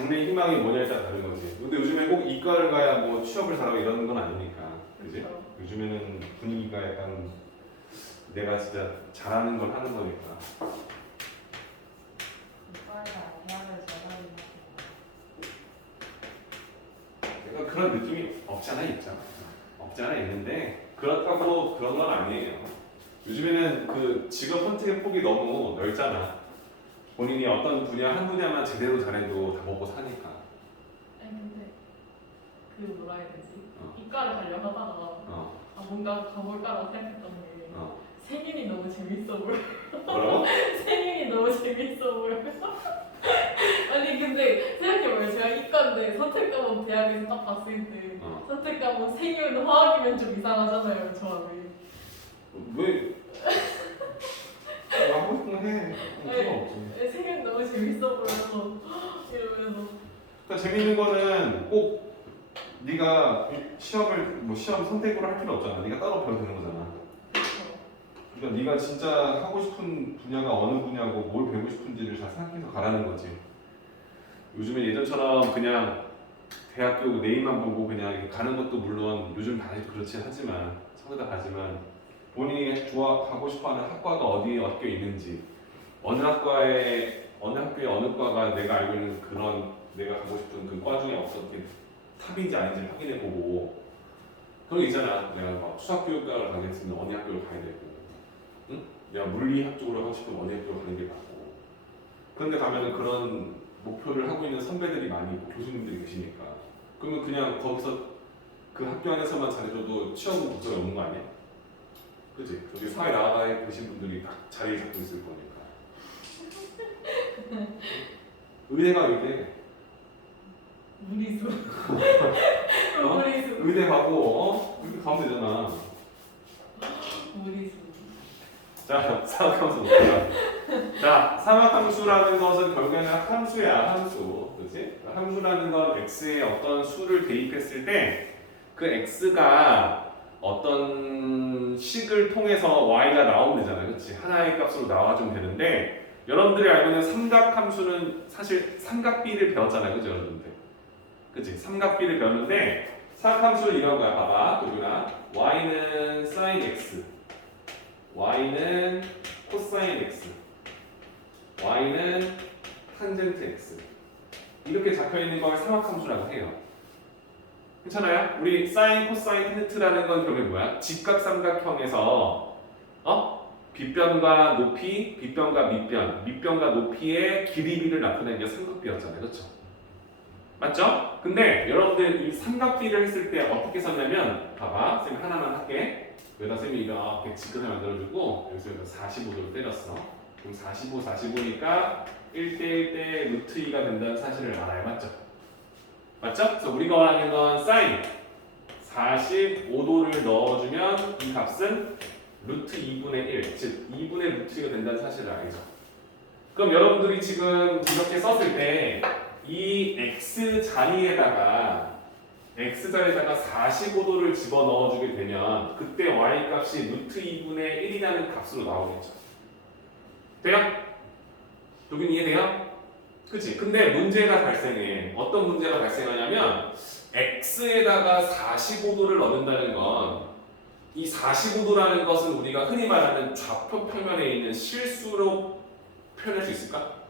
장래 희망이 뭐냐에 따라 다른 거지. 근데 요즘에 꼭 이과를 가야 뭐 취업을 잘하고 이러는 건 아니니까. 그지? 요즘에는 분위기가 약간 내가 진짜 잘하는 걸 하는 거니까. 약간 그런 느낌이 없지 않아 있죠. 없지 않아 있는데 그렇다고 그런 건 아니에요. 요즘에는 그 직업 선택의 폭이 너무 넓잖아. 본인이 어떤 분야 한 분야만 제대로 잘해도 다 먹고 사니까. 아니 근데 그 뭐라 해야 되지? 어. 이과를 가려고 하다가 어. 아 뭔가 가볼까라고 생각했던 게 어. 생일이 너무 재밌어 보여. 뭐라고? 생일이 너무 재밌어 보여. 아니 근데 생각해봐요. 제가 이과인데 선택 과목 대학에서 딱 봤을 때 선택 과목 생일은 화학이면 좀 이상하잖아요. 저는. 왜? 하고 싶은 거 해. 상관없지. 생일 너무 재밌어 보여서 이러면서. 그러니까 재밌는 거는 꼭 네가 시험을 뭐 시험 선택으로 할 필요 없잖아. 네가 따로 배워도 되는 거잖아. 그러니까 네가 진짜 하고 싶은 분야가 어느 분야고 뭘 배우고 싶은지를 잘 생각해서 가라는 거지. 요즘에 예전처럼 그냥 대학교 네임만 보고 그냥 이렇게 가는 것도 물론 요즘 다 그렇지 하지만 서울다 가지만 본인이 가고 싶어하는 학과가 어디에 학교에 있는지 어느 학과에 어느 학교에 어느 과가 내가 알고 있는 그런 내가 가고 싶은 그 과 중에 어떻게 탑인지 아닌지 확인해보고 그런 게 있잖아. 내가 막 수학교육과를 가겠으면 어느 학교를 가야 되고, 응? 내가 물리학 쪽으로 하고 싶으면 어느 학교를 가는 게 맞고. 그런데 가면은 그런 목표를 하고 있는 선배들이 많이 있고 교수님들이 계시니까 그러면 그냥 거기서 그 학교 안에서만 잘해줘도 취업은 걱정이 없는 거 아니야? 그치? 저기 사회 나가 계신 분들이 딱 자리 잡고 있을 거니까. 의대가 의대. 무리수. 어? 무리수. 의대 가고 이렇게 가면 되잖아. 무리수. 자, 사각함수 볼게요. 자, 사각함수라는 것은 결국에는 함수야, 함수. 그치? 함수라는 건 x에 어떤 수를 대입했을 때 그 x가 어떤 식을 통해서 y가 나오면 되잖아요. 그치? 하나의 값으로 나와주면 되는데 여러분들이 알고 있는 삼각함수는 사실 삼각비를 배웠잖아요. 그죠, 여러분들? 그치? 삼각비를 배웠는데 사각함수는 이런 거야. 봐봐, 도균아. y는 sin x, y는 코사인 x, y는 탄젠트 x 이렇게 잡혀있는 걸 삼각함수라고 해요. 괜찮아요? 우리 사인, 코사인, 탄젠트라는 건 결국에 뭐야? 직각삼각형에서 빗변과 높이, 빗변과 밑변, 밑변과 높이의 길이비를 나타내는 게 삼각비였잖아요. 그렇죠? 맞죠? 근데 여러분들 이 삼각비를 했을 때 어떻게 썼냐면 봐봐, 쌤 하나만 할게. 여기다 쌤이 이렇게 직근을 만들어주고 여기서 45도를 때렸어. 그럼 45, 45니까 1대 1대 루트 2가 된다는 사실을 알아요. 맞죠? 맞죠? 그래서 우리가 원하는 건 사인 45도를 넣어주면 이 값은 루트 2분의 1, 즉 2분의 루트 2가 된다는 사실을 알죠? 그럼 여러분들이 지금 이렇게 썼을 때 이 x 자리에다가 45도를 집어 넣어주게 되면 그때 y 값이 루트 2분의 1이라는 값으로 나오겠죠. 돼요? 도균 이해돼요? 그치? 근데 문제가 발생해. 어떤 문제가 발생하냐면 x에다가 45도를 넣는다는 건 이 45도라는 것은 우리가 흔히 말하는 좌표 평면에 있는 실수로 표현할 수 있을까?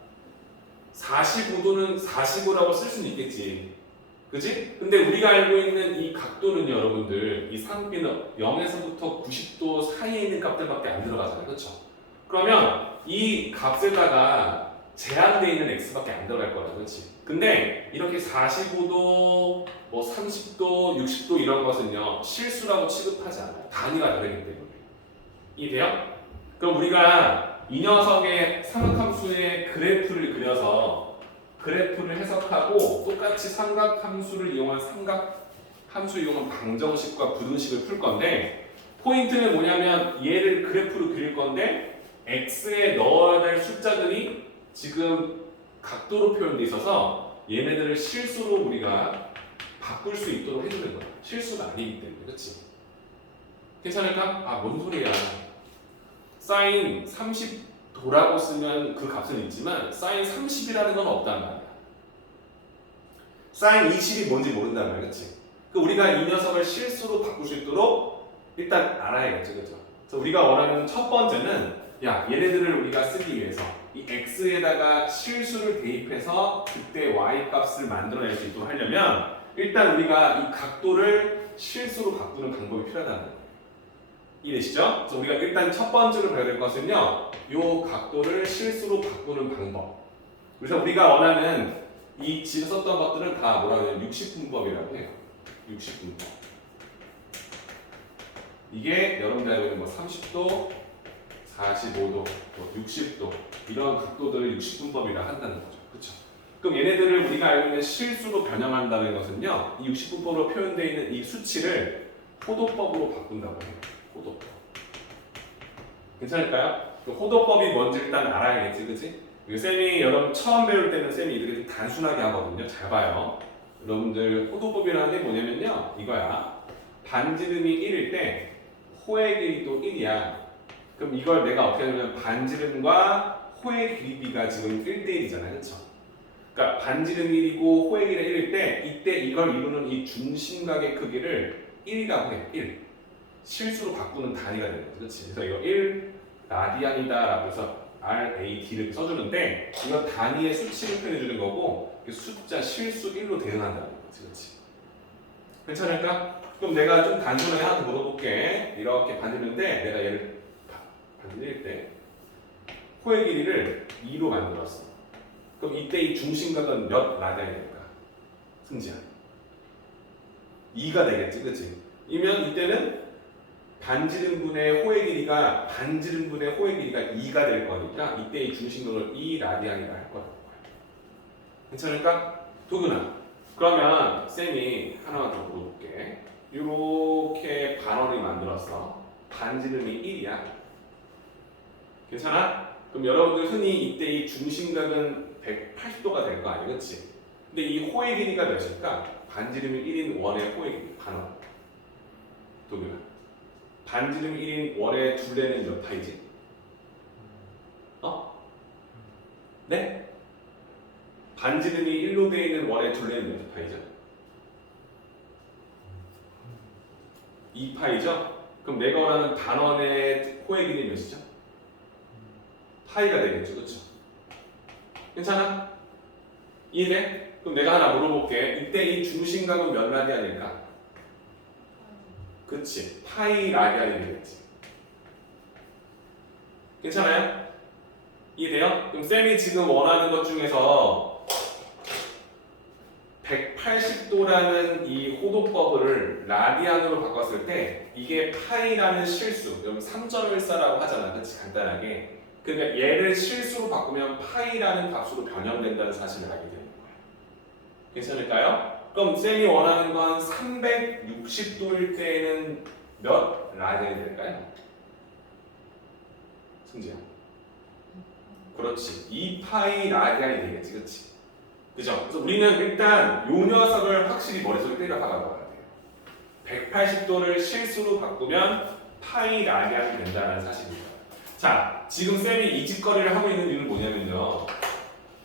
45도는 45라고 쓸 수는 있겠지. 그치? 근데 우리가 알고 있는 이 각도는요, 여러분들, 이 삼각비는 0에서부터 90도 사이에 있는 값들밖에 안 들어가잖아요. 그렇죠? 그러면 이 값에다가 제한되어 있는 x밖에 안 들어갈 거라, 그렇지? 근데 이렇게 45도, 뭐 30도, 60도 이런 것은요, 실수라고 취급하지 않아요. 단위가 다르기 때문에. 이해돼요? 그럼 우리가 이 녀석의 삼각함수의 그래프를 그려서 그래프를 해석하고 똑같이 삼각함수를 이용한 삼각함수 이용한 방정식과 부등식을 풀 건데 포인트는 뭐냐면 얘를 그래프로 그릴 건데 x에 넣어야 될 숫자들이 지금 각도로 표현되어 있어서 얘네들을 실수로 우리가 바꿀 수 있도록 해주는 거야. 실수가 아니기 때문에. 그렇지? 괜찮을까? 아, 뭔 소리야. 사인 30도라고 쓰면 그 값은 있지만 사인 30이라는 건 없단 말이야. 사인 20이 뭔지 모른단 말이야, 그렇지? 그 우리가 이 녀석을 실수로 바꿀 수 있도록 일단 알아야겠죠, 그렇죠? 그래서 우리가 원하는 첫 번째는 야 얘네들을 우리가 쓰기 위해서 이 x에다가 실수를 대입해서 그때 y 값을 만들어낼 수 있도록 하려면 일단 우리가 이 각도를 실수로 바꾸는 방법이 필요하다는 거예요. 이해되시죠? 그래서 우리가 일단 첫 번째로 배워야 될 것은요, 이 각도를 실수로 바꾸는 방법. 그래서 우리가 원하는 이 지금 썼던 것들은 다 뭐라고 해요? 60분법이라고 해요. 60분법. 이게 여러분들 알고 있는 뭐 30도, 45도, 뭐 60도 이런 각도들을 60분법이라 한다는 거죠. 그렇죠? 그럼 얘네들을 우리가 알고 있는 실수로 변형한다는 것은요, 이 60분법으로 표현되어 있는 이 수치를 호도법으로 바꾼다고 해요. 호도법. 괜찮을까요? 그 호도법이 뭔지 일단 알아야겠지, 그치? 쌤이 여러분 처음 배울 때는 쌤이 이렇게 좀 단순하게 하거든요. 잘 봐요. 여러분들 호도법이라는 게 뭐냐면요, 이거야. 반지름이 1일 때 호의 길이도 1이야. 그럼 이걸 내가 어떻게 하냐면 반지름과 호의 길이비가 지금 1대1이잖아요. 그쵸? 그러니까 반지름 1이고 호의 길이가 1일 때 이때 이걸 이루는 이 중심각의 크기를 1이라고 해. 1. 실수로 바꾸는 단위가 되는 거죠. 그렇지? 그래서 이거 1 라디안이다 라고 해서 RAD를 써주는데 이건 단위의 수치를 표현해주는 거고 숫자 실수 1로 대응한다는 거지. 그렇지? 괜찮을까? 그럼 내가 좀 단순하게 하나 더 물어볼게. 이렇게 반지는데 내가 얘를 반지일 때 호의 길이를 2로 만들었어. 그럼 이때 이 중심각은 몇 라디안이 될까? 승지야. 2가 되겠지, 그렇지? 이면 이때는 반지름분의 호의 길이가 반지름분의 호의 길이가 2가 될 거니까 이때 이 중심각을 2 라디안이라 할 거야. 괜찮을까? 도근아. 그러면 쌤이 하나만 더 물어볼게. 이렇게 반원을 만들었어. 반지름이 1이야. 괜찮아? 그럼 여러분들 흔히 이때 이 중심각은 180도가 될 거 아니야, 그렇지? 근데 이 호의 길이가 몇일까? 반지름이 1인 원의 호의 길이 반원. 도근아. 반지름 1인 원의 둘레는 몇 파이지? 어? 네? 반지름이 1로 되어 있는 원의 둘레는 몇 파이죠? 2파이죠? 그럼 내가 원하는 반원의 호의 길이는 몇이죠? 파이가 되겠죠, 그렇죠? 괜찮아? 이해돼? 그럼 내가 하나 물어볼게. 이때 이 중심각은 몇 라디안일까? 그치, 파이 라디안이 되겠지. 괜찮아요? 이해돼요? 그럼 쌤이 지금 원하는 것 중에서 180도라는 이 호도법을 라디안으로 바꿨을 때 이게 파이라는 실수, 여기 3.14라고 하잖아, 그치? 간단하게. 그러니까 얘를 실수로 바꾸면 파이라는 값으로 변형된다는 사실을 알게 되는 거야. 괜찮을까요? 그럼 쌤이 원하는 건 360도일 때는 몇 라디안이 될까요? 승지야. 그렇지. 2파이 라디안이 되겠지, 그렇지? 그죠? 그래서 우리는 일단 요 녀석을 확실히 머릿속에 때려 박아봐야 돼요. 180도를 실수로 바꾸면 파이 라디안이 된다는 사실입니다. 자, 지금 쌤이 이 짓거리를 하고 있는 이유는 뭐냐면요,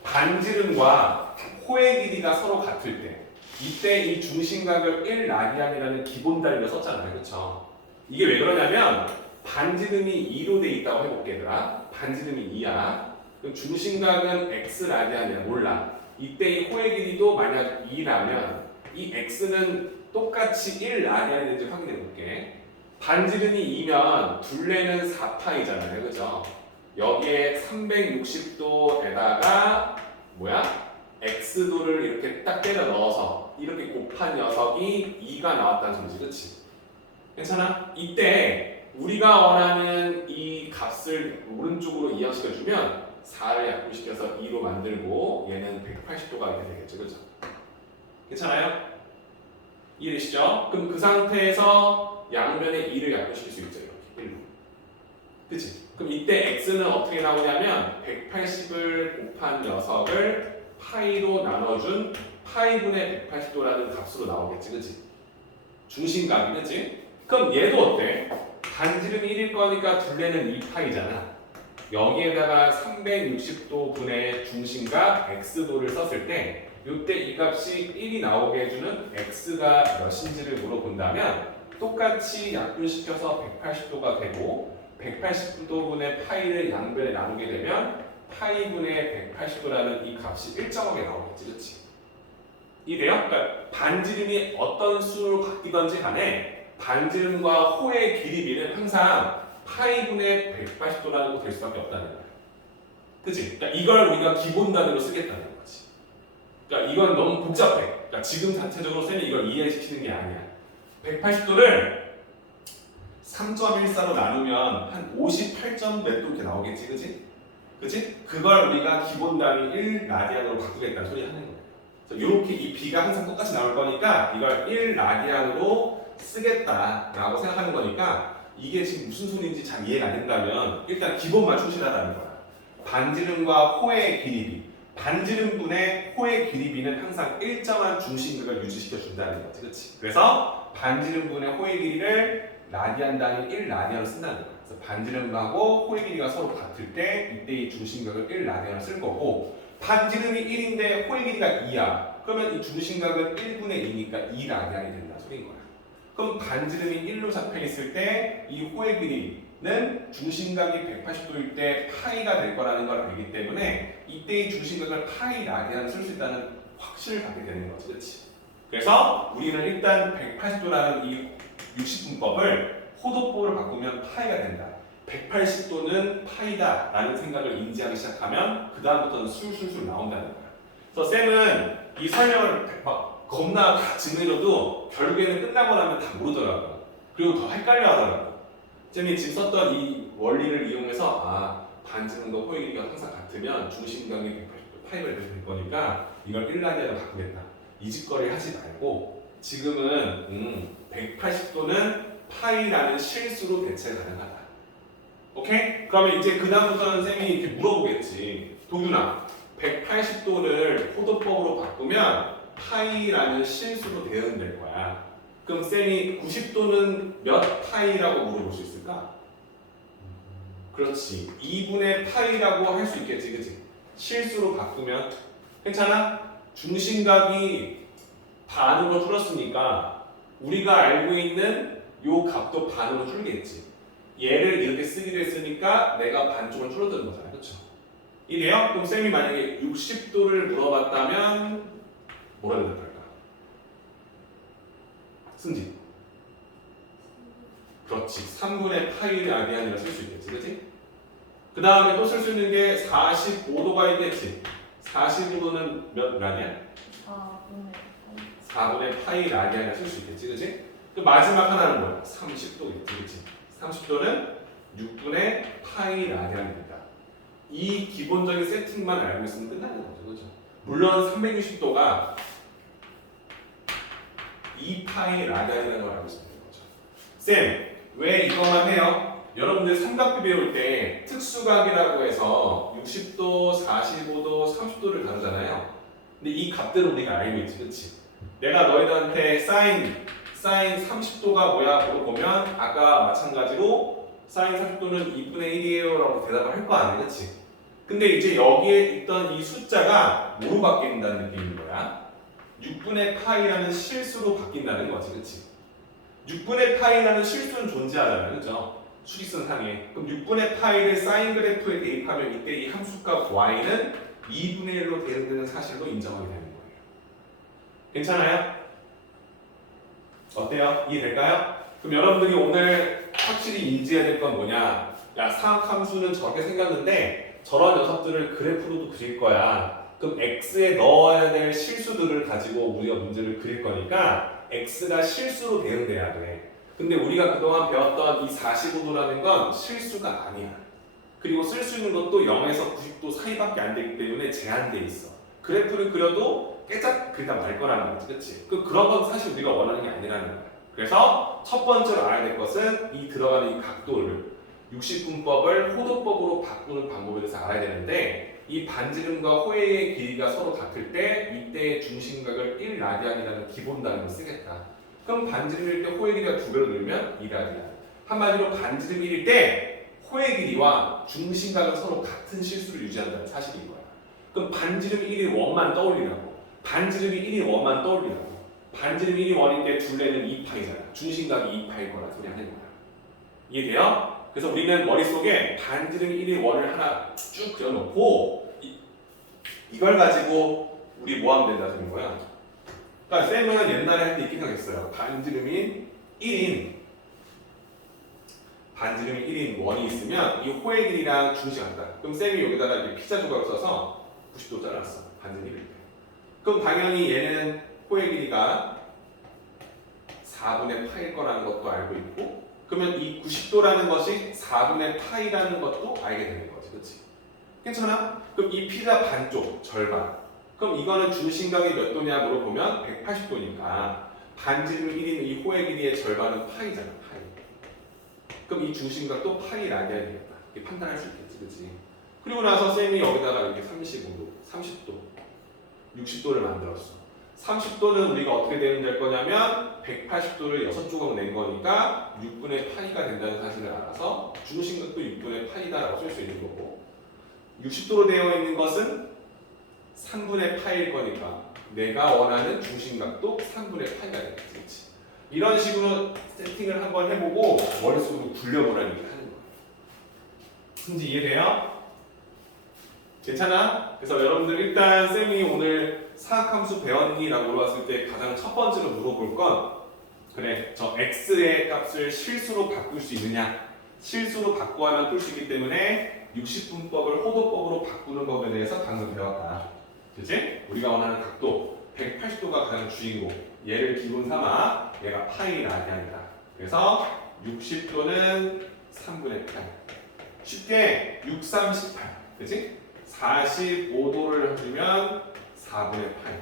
반지름과 호의 길이가 서로 같을 때 이때 이 중심각을 1 라디안이라는 기본 단위로 썼잖아요, 그렇죠? 이게 왜 그러냐면 반지름이 2로 돼 있다고 해볼게, 얘들아. 반지름이 2야. 그럼 중심각은 x 라디안이야, 몰라. 이때 이 호의 길이도 만약 2라면 이 x는 똑같이 1 라디안이 되는지 확인해 볼게. 반지름이 2면 둘레는 4파이잖아요, 그죠? 여기에 360도에다가 뭐야? x도를 이렇게 딱 때려 넣어서 이렇게 곱한 녀석이 2가 나왔다는 소리지, 그치? 괜찮아? 이때 우리가 원하는 이 값을 오른쪽으로 이항시켜주면 4를 약분시켜서 2로 만들고 얘는 180도가 이렇게 되겠죠, 그죠? 괜찮아요? 이해되시죠? 그럼 그 상태에서 양면에 2를 약분시킬 수 있죠, 이렇게 1로. 그치? 그럼 이때 x는 어떻게 나오냐면 180을 곱한 녀석을 파이로 나눠준 파이분의 180도라는 값으로 나오겠지, 그치? 중심각이, 그치? 그럼 얘도 어때? 반지름이 1일 거니까 둘레는 2파이잖아. 여기에다가 360도 분의 중심각 x도를 썼을 때 이때 이 값이 1이 나오게 해주는 x가 몇인지를 물어본다면 똑같이 약분시켜서 180도가 되고 180도분의 파이를 양변에 나누게 되면 파이분의 180도라는 이 값이 일정하게 나오겠지, 그렇지? 이래요? 그러니까 반지름이 어떤 수로 바뀌던지 간에 반지름과 호의 길이비는 항상 파이분의 180도라는 거 될 수밖에 없다는 거야. 그치? 그러니까 이걸 우리가 기본 단위로 쓰겠다는 거지. 그러니까 이건 너무 복잡해. 그러니까 지금 자체적으로 쌤이 이걸 이해시키는 게 아니야. 180도를 3.14로 나누면 한 58점 몇 도 이렇게 나오겠지, 그치? 그치? 그걸 우리가 기본 단위 1라디안으로 바꾸겠다는 소리 하는 거야. 이렇게 이 b가 항상 똑같이 나올 거니까 이걸 1라디안으로 쓰겠다라고 생각하는 거니까 이게 지금 무슨 소리인지 잘 이해가 안 된다면 일단 기본만 충실하다는 거야. 반지름과 호의 길이비, 반지름분의 호의 길이비는 항상 일정한 중심각을 유지시켜 준다는 거지, 그렇지? 그래서 반지름분의 호의 길이를 라디안 단위 1라디안으로 쓴다는 거야. 그래서 반지름하고 호의 길이가 서로 같을 때 이때 이 중심각을 1라디안으로 쓸 거고 반지름이 1인데 호의 길이가 2야. 그러면 이 중심각은 1분의 2니까 2라디안이 된다 소리인 거야. 그럼 반지름이 1로 잡혀 있을 때 이 호의 길이는 중심각이 180도일 때 파이가 될 거라는 걸 알기 때문에 이때의 중심각을 파이 라디안을 쓸 수 있다는 확신을 갖게 되는 거지, 그렇지? 그래서 우리는 일단 180도라는 이 60분법을 호도법으로 바꾸면 파이가 된다. 180도는 파이다 라는 생각을 인지하기 시작하면 그 다음부터는 술술술 나온다는 거야. 그래서 쌤은 이 설명을 막 겁나 다 진행해도 결국에는 끝나고 나면 다 모르더라고. 그리고 더 헷갈려 하더라고. 쌤이 지금 썼던 이 원리를 이용해서 반지름과 호의 길이가 항상 같으면 중심각이 180도 파이가 될 거니까 이걸 1라디안으로 바꾸겠다. 이 짓거리 하지 말고 지금은 180도는 파이라는 실수로 대체 가능하다. 오케이? 그러면 이제 그 다음부터는 쌤이 이렇게 물어보겠지. 동준아, 180도를 호도법으로 바꾸면 파이라는 실수로 대응될 거야. 그럼 쌤이 90도는 몇 파이라고 물어볼 수 있을까? 그렇지. 2분의 파이라고 할 수 있겠지, 그치? 실수로 바꾸면 괜찮아? 중심각이 반으로 줄었으니까 우리가 알고 있는 요 값도 반으로 줄겠지. 얘를 이렇게 쓰기로 했으니까 내가 반쪽을 줄어드는 거잖아, 그렇죠? 이래요? 그럼 쌤이 만약에 60도를 물어봤다면 뭐라 대답할까? 승진. 그렇지. 3분의 파이를 라디안이라 쓸 수 있겠지, 그렇지? 그 다음에 또 쓸 수 있는 게 45도가 있겠지. 45도는 몇 라디안? 4분의 파이 라디안이라 쓸 수 있겠지, 그렇지? 그 마지막 하나는 뭐야? 30도겠지, 그렇지? 30도는 6분의 파이 라디안입니다. 이 기본적인 세팅만 알고 있으면 끝나는 거죠, 그렇죠? 물론 360도가 2파이 라디안이라는 걸 알고 있으면 되는 거죠. 쌤, 왜 이것만 해요? 여러분들 삼각비 배울 때 특수각이라고 해서 60도, 45도, 30도를 다루잖아요. 근데 이 값들은 우리가 알고 있지, 그렇지? 내가 너희들한테 사인 30도가 뭐야 물어보면 아까 마찬가지로 사인 30도는 2분의 1이에요 라고 대답을 할 거 아니야, 그렇지? 근데 이제 여기에 있던 이 숫자가 뭐로 바뀐다는 느낌인 거야? 6분의 파이라는 실수로 바뀐다는 거지, 그렇지? 6분의 파이라는 실수는 존재하잖아요, 그렇죠? 수직선상에. 그럼 6분의 파이를 사인 그래프에 대입하면 이때 이 함수값 y는 2분의 1로 대응되는 사실로 인정하게 되는 거예요. 괜찮아요? 어때요? 이해될까요? 그럼 여러분들이 오늘 확실히 인지해야 될 건 뭐냐? 야, 사각함수는 저렇게 생겼는데 저런 녀석들을 그래프로도 그릴 거야. 그럼 x에 넣어야 될 실수들을 가지고 우리가 문제를 그릴 거니까 x가 실수로 대응돼야 돼. 근데 우리가 그동안 배웠던 이 45도라는 건 실수가 아니야. 그리고 쓸 수 있는 것도 0에서 90도 사이밖에 안 되기 때문에 제한돼 있어. 그래프를 그려도 깨작 그리다 말 거라는 거지, 그렇지? 그런 건 사실 우리가 원하는 게 아니라는 거야. 그래서 첫 번째로 알아야 될 것은 이 들어가는 이 각도를 60분법을 호도법으로 바꾸는 방법에 대해서 알아야 되는데 이 반지름과 호의 길이가 서로 같을 때 이때의 중심각을 1라디안이라는 기본 단위로 쓰겠다. 그럼 반지름일 때 호의 길이가 2배로 늘면 2라디안. 한마디로 반지름 1일 때 호의 길이와 중심각은 서로 같은 실수를 유지한다는 사실인 거야. 그럼 반지름 1의 원만 떠올리라고. 반지름이 1인 원만 떠올리라고. 반지름이 1인 원인데 둘레는 2파이잖아. 중심각이 2파일 거라 소리 하는 거야. 이해돼요? 그래서 우리는 머릿속에 반지름이 1인 원을 하나 쭉 그려놓고 이걸 가지고 우리 뭐 하면 된다 소리인 거야. 그러니까 쌤은 옛날에 할 때 이렇게 생각했어요. 반지름이 1인 원이 있으면 이 호의 길이랑 중심 같다. 그럼 쌤이 여기다가 이렇게 피자 조각을 써서 90도 잘랐어. 반지름 1일 때. 그럼 당연히 얘는 호의 길이가 4분의 파일 거라는 것도 알고 있고, 그러면 이 90도라는 것이 4분의 파이라는 것도 알게 되는 거지, 그렇지? 괜찮아? 그럼 이 피자 반쪽, 절반. 그럼 이거는 중심각이 몇 도냐 물어보면 180도니까 반지름 1인 이 호의 길이의 절반은 파이잖아, 파이. 그럼 이 중심각도 파이라고 해야 되겠다. 이렇게 판단할 수 있겠지, 그렇지? 그리고 나서 쌤이 여기다가 이렇게 35도, 30도, 60도를 만들었어. 30도는 우리가 어떻게 되는지 알 거냐면 180도를 6조각 낸 거니까 6분의 파이가 된다는 사실을 알아서 중심각도 6분의 파이다라고 쓸 수 있는 거고, 60도로 되어 있는 것은 3분의 파일 거니까 내가 원하는 중심각도 3분의 파이가 되겠지. 이런 식으로 세팅을 한번 해보고 머릿속으로 굴려보라는 얘기를 하는 거예요. 뭔지 이해돼요? 괜찮아? 그래서 여러분들 일단 쌤이 오늘 사각함수 배웠니? 라고 물어봤을 때 가장 첫 번째로 물어볼 건, 그래, 저 x의 값을 실수로 바꿀 수 있느냐? 실수로 바꿔야만 풀 수 있기 때문에 60분법을 호도법으로 바꾸는 법에 대해서 방금 배웠다. 그치? 우리가 원하는 각도 180도가 가장 주인공. 얘를 기본 삼아 얘가 파이 라디안이다. 그래서 60도는 3분의 파이. 쉽게 6, 3, 18. 그치? 45도를 해주면 4분의 파이.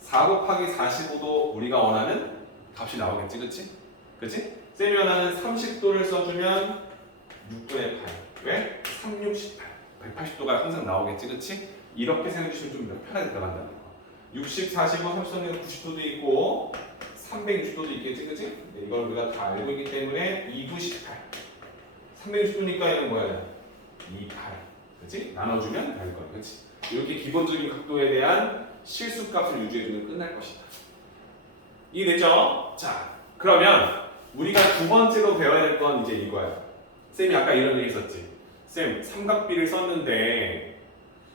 4 곱하기 45도 우리가 원하는 값이 나오겠지, 그치? 그치? 쌤이 원하는 30도를 써주면 6분의 파이. 왜? 3, 6, 18. 180도가 항상 나오겠지, 그치? 이렇게 생각해주시면 좀 편하게 들어간다는 거. 60, 45, 30도는 90도도 있고 360도도 있겠지, 그치? 이걸 우리가 다 알고 있기 때문에 2, 9, 18. 360도니까 얘는 뭐야? 2, 8. 그치? 나눠주면 될 거야, 그치? 이렇게 기본적인 각도에 대한 실수값을 유지해주면 끝날 것이다. 이해되죠? 자, 그러면 우리가 두 번째로 배워야 될 건 이제 이거야. 쌤이 아까 이런 얘기 했었지. 쌤, 삼각비를 썼는데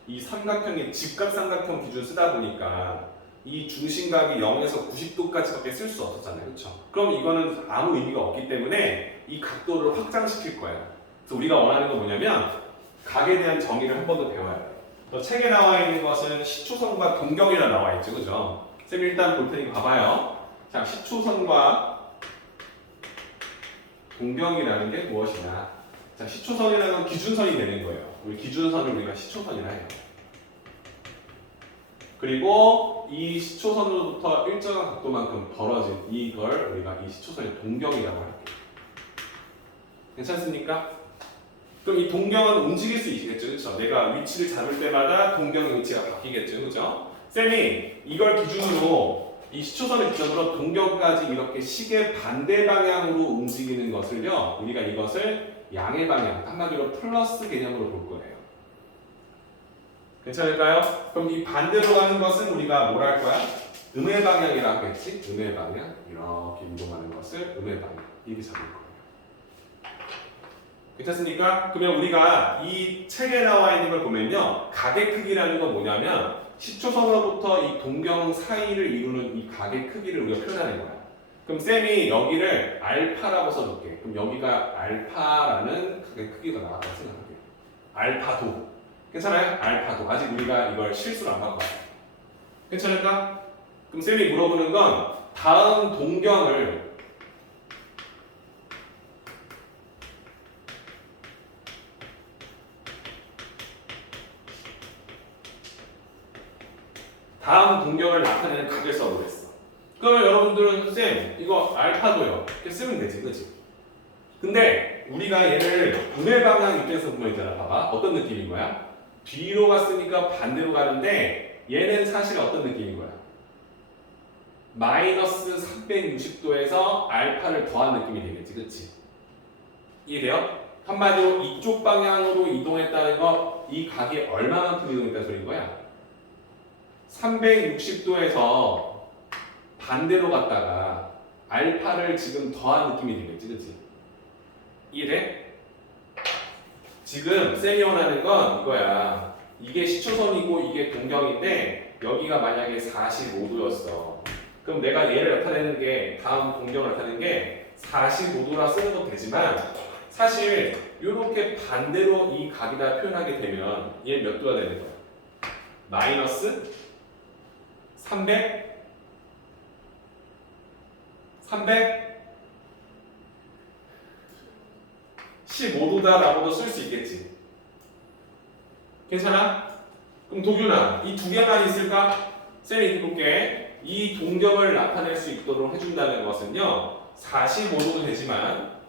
이 삼각형이 직각삼각형 기준 쓰다 보니까 이 중심각이 0에서 90도까지밖에 쓸 수 없었잖아요, 그렇죠? 그럼 이거는 아무 의미가 없기 때문에 이 각도를 확장시킬 거예요. 그래서 우리가 원하는 건 뭐냐면 각에 대한 정의를 한 번 더 배워야 돼요. 책에 나와 있는 것은 시초선과 동경이라 나와 있죠, 그죠? 쌤 일단 볼 테니까 봐봐요. 자, 시초선과 동경이라는 게 무엇이냐? 자, 시초선이라는 건 기준선이 되는 거예요. 우리 기준선을 우리가 시초선이라 해요. 그리고 이 시초선으로부터 일정한 각도만큼 벌어진 이걸 우리가 이 시초선의 동경이라고 할게요. 괜찮습니까? 그럼 이 동경은 움직일 수 있겠죠, 그렇죠? 내가 위치를 잡을 때마다 동경의 위치가 바뀌겠죠, 그렇죠? 쌤이 이걸 기준으로 이 시초선을 기준으로 동경까지 이렇게 시계 반대 방향으로 움직이는 것을요, 우리가 이것을 양의 방향, 한마디로 플러스 개념으로 볼 거예요. 괜찮을까요? 그럼 이 반대로 가는 것은 우리가 뭐라 할 거야? 음의 방향이라고 했지? 음의 방향, 이렇게 이동하는 것을 음의 방향, 이렇게 잡을 거예요. 괜찮습니까? 그러면 우리가 이 책에 나와 있는 걸 보면요, 각의 크기라는 건 뭐냐면 시초선으로부터 이 동경 사이를 이루는 이 각의 크기를 우리가 표현하는 거야. 그럼 쌤이 여기를 알파라고 써줄게. 그럼 여기가 알파라는 각의 크기가 나왔다고 생각할게요. 알파도. 괜찮아요? 알파도. 아직 우리가 이걸 실수로 안 바꿔요. 괜찮을까? 그럼 쌤이 물어보는 건 다음 동경을 나타내는 각을 써보겠어. 그러면 여러분들은 쌤 이거 알파도요. 이렇게 쓰면 되지, 그치? 근데 우리가 얘를 음의 방향 입장에서 보면 있잖아. 봐봐. 어떤 느낌인 거야? 뒤로 갔으니까 반대로 가는데 얘는 사실 어떤 느낌인 거야? 마이너스 360도에서 알파를 더한 느낌이 되겠지, 그치? 이해돼요? 한마디로 이쪽 방향으로 이동했다는 거, 이 각이 얼마만큼 이동했다는 소리인 거야? 360도에서 반대로 갔다가 알파를 지금 더한 느낌이 들겠지, 그치? 이래? 지금 쌤이 원하는 건 이거야. 이게 시초선이고 이게 동경인데 여기가 만약에 45도였어. 그럼 내가 얘를 나타내는 게 다음 동경을 나타내는 게 45도라 쓰는 건 되지만 사실 이렇게 반대로 이 각이다 표현하게 되면 얘 몇 도가 되는 거야? 마이너스 300? 15도다라고도 쓸 수 있겠지. 괜찮아? 그럼 도균아, 이 두 개만 있을까? 쌤이 이렇게 볼게. 이 동경을 나타낼 수 있도록 해준다는 것은요 45도도 되지만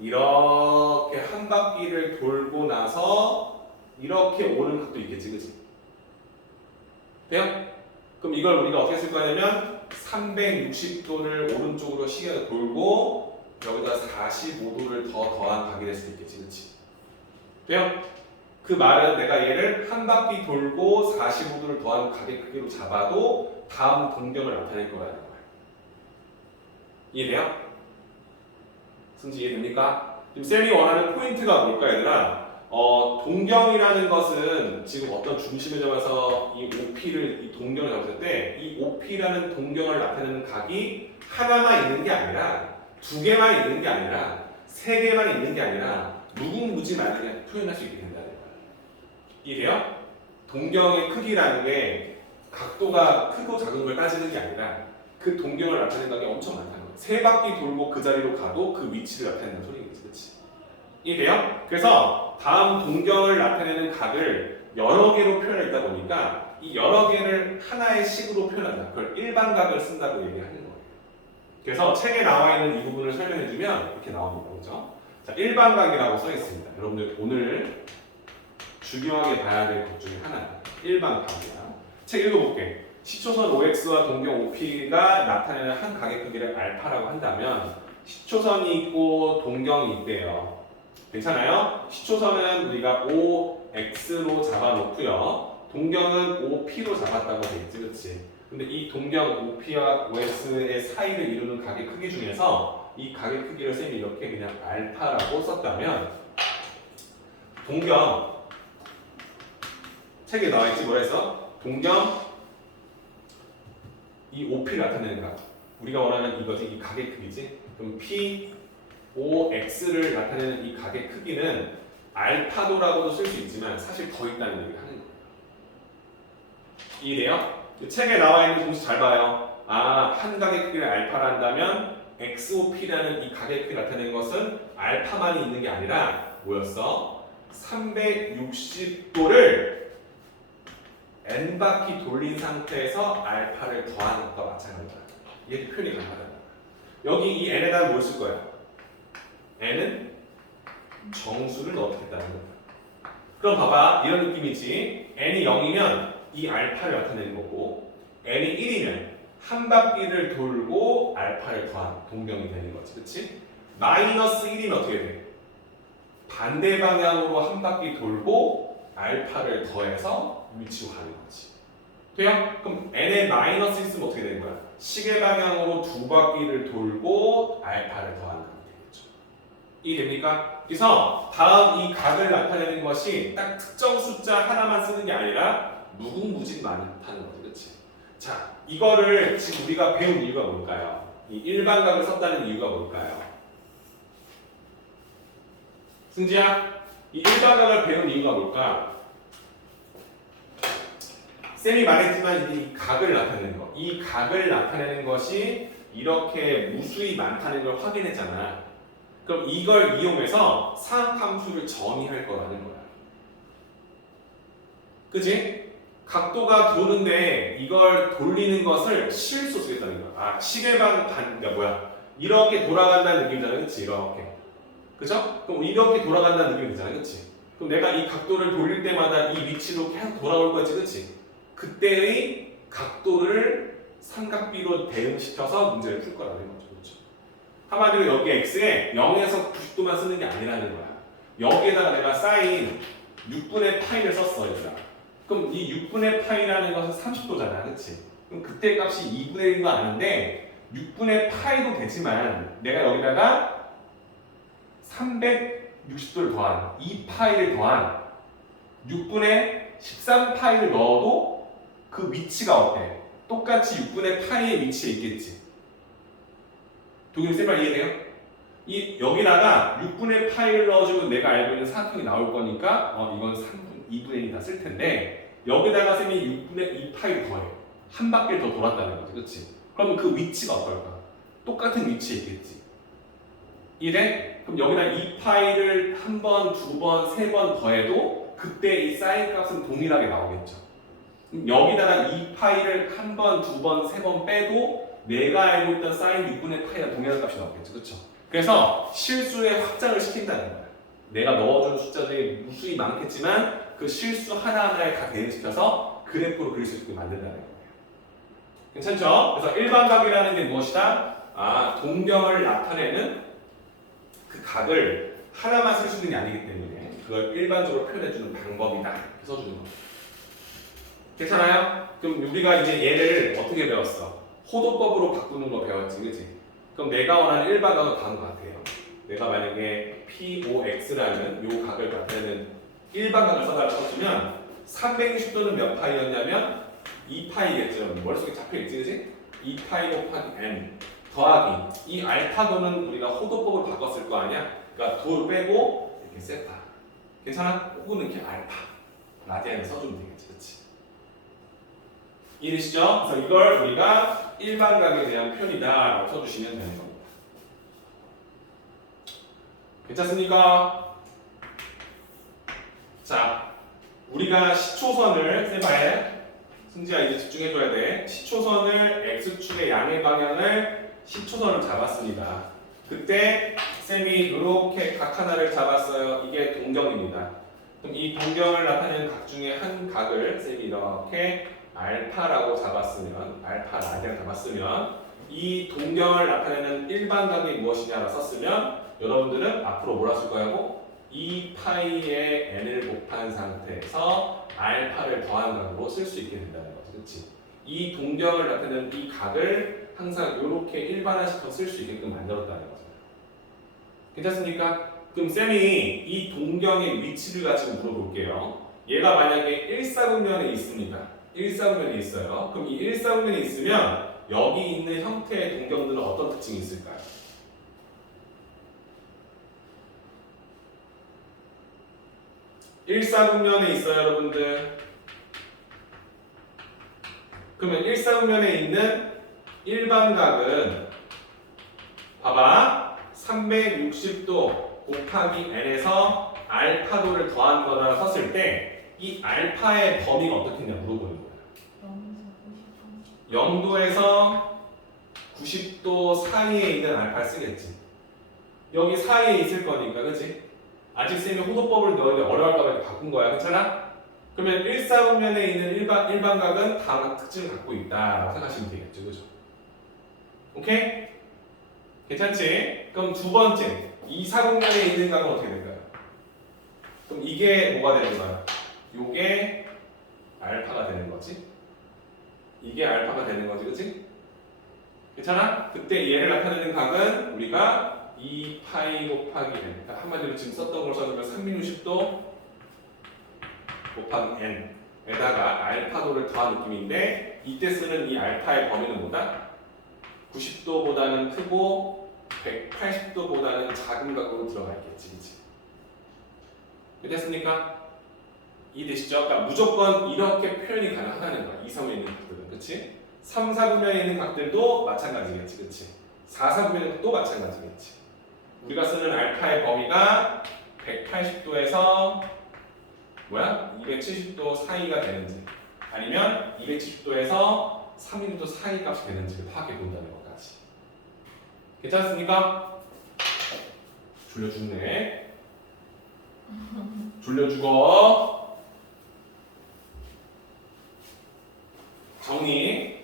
이렇게 한 바퀴를 돌고 나서 이렇게 오는 각도 있겠지, 그치? 돼요? 그럼 이걸 우리가 어떻게 쓸 거냐면 360도를 오른쪽으로 시계가 돌고 여기다 45도를 더 더한 각이 될 수도 있겠지, 그치? 돼요? 그 말은 내가 얘를 한 바퀴 돌고 45도를 더한 각의 크기로 잡아도 다음 동경을 나타낼 거라는 거야. 이해돼요? 승지 이해됩니까? 지금 쌤이 원하는 포인트가 뭘까 얘들아? 동경이라는 것은 지금 어떤 중심을 잡아서 이 OP를 이 동경을 잡았을 때 이 OP라는 동경을 나타내는 각이 하나만 있는 게 아니라 두 개만 있는 게 아니라 세 개만 있는 게 아니라 무궁무진하게 표현할 수 있게 된다는 거예요. 이래요? 동경의 크기라는 게 각도가 크고 작은 걸 따지는 게 아니라 그 동경을 나타내는 각이 엄청 많다는 거예요. 세 바퀴 돌고 그 자리로 가도 그 위치를 나타낸다는 소리겠지, 그렇지? 이해돼요? 그래서 다음 동경을 나타내는 각을 여러 개로 표현했다 보니까 이 여러 개를 하나의 식으로 표현한다. 그걸 일반각을 쓴다고 얘기하는 거예요. 그래서 책에 나와 있는 이 부분을 설명해주면 이렇게 나옵니다. 그렇죠? 자, 일반각이라고 써 있습니다. 여러분들 오늘 중요하게 봐야 될 것 중에 하나예요. 일반각이야. 책 읽어볼게. 시초선 OX와 동경 OP가 나타내는 한 각의 크기를 알파라고 한다면 시초선이 있고 동경이 있대요. 괜찮아요? 시초선은 우리가 OX로 잡아놓고요. 동경은 OP로 잡았다고 되겠지, 그렇지? 근데 이 동경 OP와 OX의 사이를 이루는 각의 크기 중에서 이 각의 크기를 쌤이 이렇게 그냥 알파라고 썼다면 동경 책에 나와 있지, 뭐라 했어? 동경 이 OP를 나타내는 각. 우리가 원하는 이거지, 이 각의 크기지. 그럼 P, O, X를 나타내는 이 각의 크기는 알파도라고도 쓸 수 있지만 사실 더 있다는 얘기를 하는 거예요. 이해돼요? 책에 나와 있는 공식 잘 봐요. 한 각의 크기를 알파라 한다면 XOP라는 이 각의 크기를 나타내는 것은 알파만이 있는 게 아니라 뭐였어? 360도를 n바퀴 돌린 상태에서 알파를 더하는 것과 마찬가지다. 이게 표현이 가능하다. 여기 이 n에다 뭘 쓸 거야? n은 정수를 넣겠다는 거야. 그럼 봐봐, 이런 느낌이지. n이 0이면 이 알파를 나타내는 거고 n이 1이면 한 바퀴를 돌고 알파를 더한 동경이 되는 거지, 그렇지? 마이너스 1이면 어떻게 돼? 반대 방향으로 한 바퀴 돌고 알파를 더해서 위치로 가는 거지. 돼요? 그럼 n에 마이너스 있으면 어떻게 되는 거야? 시계 방향으로 두 바퀴를 돌고 알파를 더하는 거 되겠죠. 이해됩니까? 그래서 다음 이 각을 나타내는 것이 딱 특정 숫자 하나만 쓰는 게 아니라 무궁무진 많다는 거지, 그렇지? 자, 이거를 지금 우리가 배운 이유가 뭘까요? 이 일반각을 썼다는 이유가 뭘까요? 승지야, 이 일반각을 배운 이유가 뭘까? 쌤이 말했지만 이게 이 각을 나타내는 거, 이 각을 나타내는 것이 이렇게 무수히 많다는 걸 확인했잖아. 그럼 이걸 이용해서 사각함수를 정의할 거라는 거야. 그치? 각도가 도는데 이걸 돌리는 것을 실수 쓰겠다는 거야. 시계방 그러니까 뭐야? 이렇게 돌아간다는 느낌이잖아, 그치? 이렇게. 그죠? 그럼 이렇게 돌아간다는 느낌이잖아, 그치? 그럼 내가 이 각도를 돌릴 때마다 이 위치로 계속 돌아올 거지, 그치? 그때의 각도를 삼각비로 대응시켜서 문제를 풀 거라는 거죠. 그렇죠? 한마디로 여기 x에 0에서 90도만 쓰는 게 아니라는 거야. 여기에다가 내가 사인 6분의 파이를 썼어, 얘들아. 그럼 이 6분의 파이라는 것은 30도잖아, 그렇지? 그럼 그때 값이 2분의 1인 거 아는데 6분의 파이도 되지만 내가 여기다가 360도를 더한 2파이를 더한 6분의 13파이를 넣어도 그 위치가 어때? 똑같이 6분의 파이의 위치에 있겠지. 동일 쌤말 이해돼요? 여기다가 6분의 파이를 넣어주면 내가 알고 있는 사각형이 나올 거니까 이건 2분의 1이 다 쓸 텐데 여기다가 쌤이 6분의 2파이를 더해. 한 바퀴를 더 돌았다는 거지, 그렇지? 그러면 그 위치가 어떨까? 똑같은 위치에 있겠지. 이래? 그럼 여기다 2파이를 한 번, 두 번, 세 번 더해도 그때 이 사인 값은 동일하게 나오겠죠. 그럼 여기다가 2파이를 한 번, 두 번, 세 번 빼도 내가 알고 있던 사인 6분의 파이와 동일한 값이 나오겠죠, 그렇죠? 그래서 실수에 확장을 시킨다는 거야. 내가 넣어준 숫자 중에 무수히 많겠지만 그 실수 하나하나에 다 대응시켜서 그래프로 그릴 수 있게 만든다는 거예요. 괜찮죠? 그래서 일반각이라는 게 무엇이다? 동경을 나타내는 그 각을 하나만 쓸 수 있는 게 아니기 때문에 그걸 일반적으로 표현해주는 방법이다. 이렇게 써주는 겁니다. 괜찮아요? 그럼 우리가 이제 얘를 어떻게 배웠어? 호도법으로 바꾸는 거 배웠지, 그치? 그럼 내가 원하는 일반각은 다른 것 같아요. 내가 만약에 POX라는 요 각을 나타내는 일반각을 써달라고 써주면 360도는 몇 파이였냐면 2파이겠죠. 머릿속에 잡혀있지, 그치? 2파이 곱하기 n 더하기 이 알파도는 우리가 호도법을 바꿨을 거 아니야? 그러니까 도를 빼고 이렇게 세타. 괜찮아? 혹은 이렇게 알파 라디안을 써주면 되겠지, 그치? 이해되시죠? 그래서 이걸 우리가 일반각에 대한 표현이다라고 써주시면 되는 겁니다. 괜찮습니까? 자, 우리가 시초선을 세봐야 승지야 이제 집중해줘야 돼. 시초선을 x축의 양의 방향을 시초선을 잡았습니다. 그때 쌤이 이렇게 각 하나를 잡았어요. 이게 동경입니다. 그럼 이 동경을 나타내는 각 중에 한 각을 쌤이 이렇게 알파라고 잡았으면, 알파 라디안 잡았으면 이 동경을 나타내는 일반각이 무엇이냐라고 썼으면 여러분들은 앞으로 뭐라 쓸 거냐고 2파이의 n을 곱한 상태에서 알파를 더한 각으로 쓸 수 있게 된다는 거죠. 그렇지? 이 동경을 나타내는 이 각을 항상 이렇게 일반화시켜 쓸 수 있게끔 만들었다는 거죠. 괜찮습니까? 그럼 쌤이 이 동경의 위치를 가지고 물어볼게요. 얘가 만약에 일사분면에 있습니다. 일사분면에 있어요. 그럼 이 일사분면에 있으면 여기 있는 형태의 동경들은 어떤 특징이 있을까요? 일사분면에 있어요, 여러분들. 그러면 일사분면에 있는 일반각은 봐봐 360도 곱하기 n에서 알파도를 더한 거라 썼을 때 이 알파의 범위가 어떻겠냐 물어보는 거예요. 0도에서 90도 사이에 있는 알파를 쓰겠지. 여기 사이에 있을 거니까, 그치? 아직 쌤이 호도법을 넣었는데 어려울까 봐 이렇게 바꾼 거야, 괜찮아? 그러면 일사분면에 있는 일반각은 다음 특징을 갖고 있다라고 생각하시면 되겠죠, 그죠? 오케이? 괜찮지? 그럼 두 번째, 이사분면에 있는 각은 어떻게 될까요? 그럼 이게 뭐가 되는 거야? 요게 알파가 되는 거지? 이게 알파가 되는 거지, 그치? 괜찮아? 그때 얘를 나타내는 각은 우리가 2파이 곱하기 n, 그러니까 한마디로 지금 썼던 걸 써주면 360도 곱하기 n에다가 알파도를 더한 느낌인데 이때 쓰는 이 알파의 범위는 뭐다? 90도보다는 크고 180도보다는 작은 각으로 들어가 있겠지, 그치? 됐습니까? 이해되시죠? 그러니까 무조건 이렇게 표현이 가능하다는 거야. 2사분면에 있는 각들은, 그치? 3사분면에 있는 각들도 마찬가지겠지, 그치? 4사분면은 또 마찬가지겠지. 우리가 쓰는 알파의 범위가 180도에서 270도 사이가 되는지 아니면 270도에서 360도 사이 값이 되는지를 파악해 본다는 것까지. 괜찮습니까? 졸려 죽네. 졸려 죽어. 정리.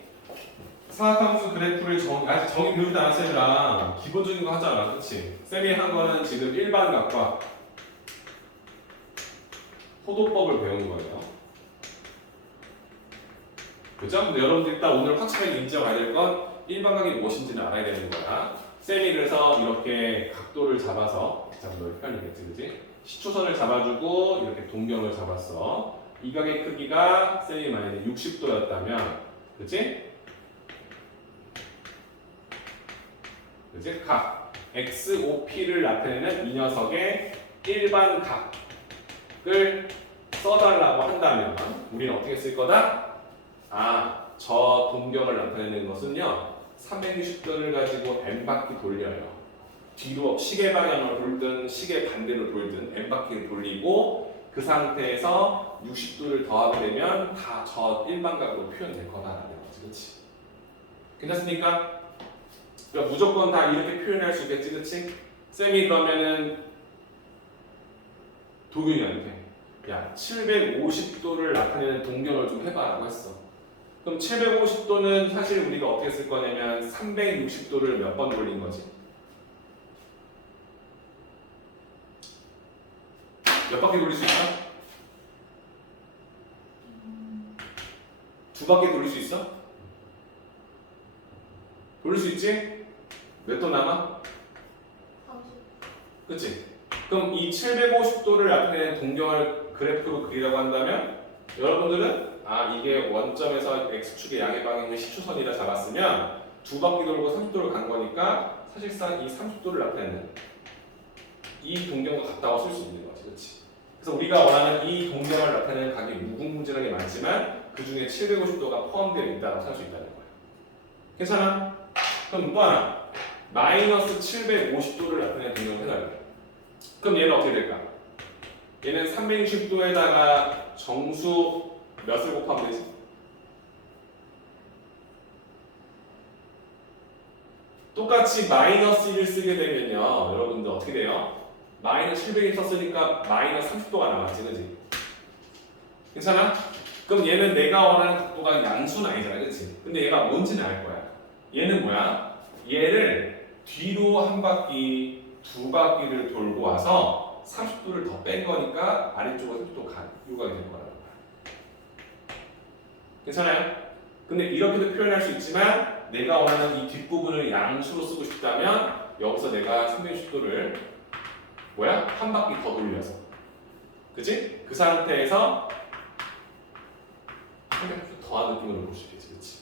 사각함수 그래프를 아직 정의 배우지 않았어, 얘들아. 기본적인 거 하잖아, 그치? 쌤이 한 거는 지금 일반각과 호도법을 배운 거예요. 그죠? 근데 여러분들 일단 오늘 확실하게 인정해야 될 건 일반각이 무엇인지는 알아야 되는 거야. 쌤이 그래서 이렇게 각도를 잡아서 너 헷갈리겠지, 그지? 시초선을 잡아주고 이렇게 동경을 잡았어. 이 각의 크기가 쌤이 만약에 60도였다면, 그지? 그지? 각 XOP를 나타내는 이 녀석의 일반 각을 써달라고 한다면 우리는 어떻게 쓸 거다? 저 동경을 나타내는 것은요 360도를 가지고 n바퀴 돌려요. 뒤로 시계 방향으로 돌든 시계 반대로 돌든 n바퀴를 돌리고 그 상태에서 60도를 더하게 되면 다 저 일반각으로 표현될 거다라는 거지, 그렇지? 괜찮습니까? 그러니까 무조건 다 이렇게 표현할 수 있겠지, 그렇지? 쌤이 그러면은 도균이한테 야 750도를 나타내는 동경을 좀 해봐라고 했어. 그럼 750도는 사실 우리가 어떻게 쓸 거냐면 360도를 몇 번 돌린 거지? 몇 바퀴 돌릴 수 있어? 두 바퀴 돌릴 수 있어? 돌릴 수 있지? 몇 도 남아? 30. 그치? 그럼 이 750도를 나타내는 동경을 그래프로 그리라고 한다면 여러분들은 이게 원점에서 x축의 양의 방향이 10초선이라 잡았으면 두 바퀴 돌고 30도를 간 거니까 사실상 이 30도를 나타내는 이 동경과 같다고 쓸 수 있는 거지, 그렇지? 그래서 우리가 원하는 이 동경을 나타내는 각이 무궁무진하게 많지만 그 중에 750도가 포함되어 있다고 할 수 있다는 거야. 괜찮아? 그럼 또 하나 마이너스 750도를 나타내는 동경을 해달래. 그럼 얘는 어떻게 될까? 얘는 360도에다가 정수 몇을 곱하면 되지? 똑같이 마이너스 1을 쓰게 되면요 여러분들 어떻게 돼요? 마이너스 700이 썼으니까 마이너스 30도가 남았지, 그지? 괜찮아? 그럼 얘는 내가 원하는 각도가 양수는 아니잖아, 그치? 근데 얘가 뭔지는 알 거야. 얘는 뭐야? 얘를 뒤로 한 바퀴, 두 바퀴를 돌고 와서 30도를 더 뺀 거니까 아래쪽으로 30도 요각이 될 거라는 거야. 괜찮아요? 근데 이렇게도 표현할 수 있지만 내가 원하는 이 뒷부분을 양수로 쓰고 싶다면 여기서 내가 360도를 한 바퀴 더 돌려서, 그치? 그 상태에서 360도 더한 느낌으로 볼 수 있겠지, 그치?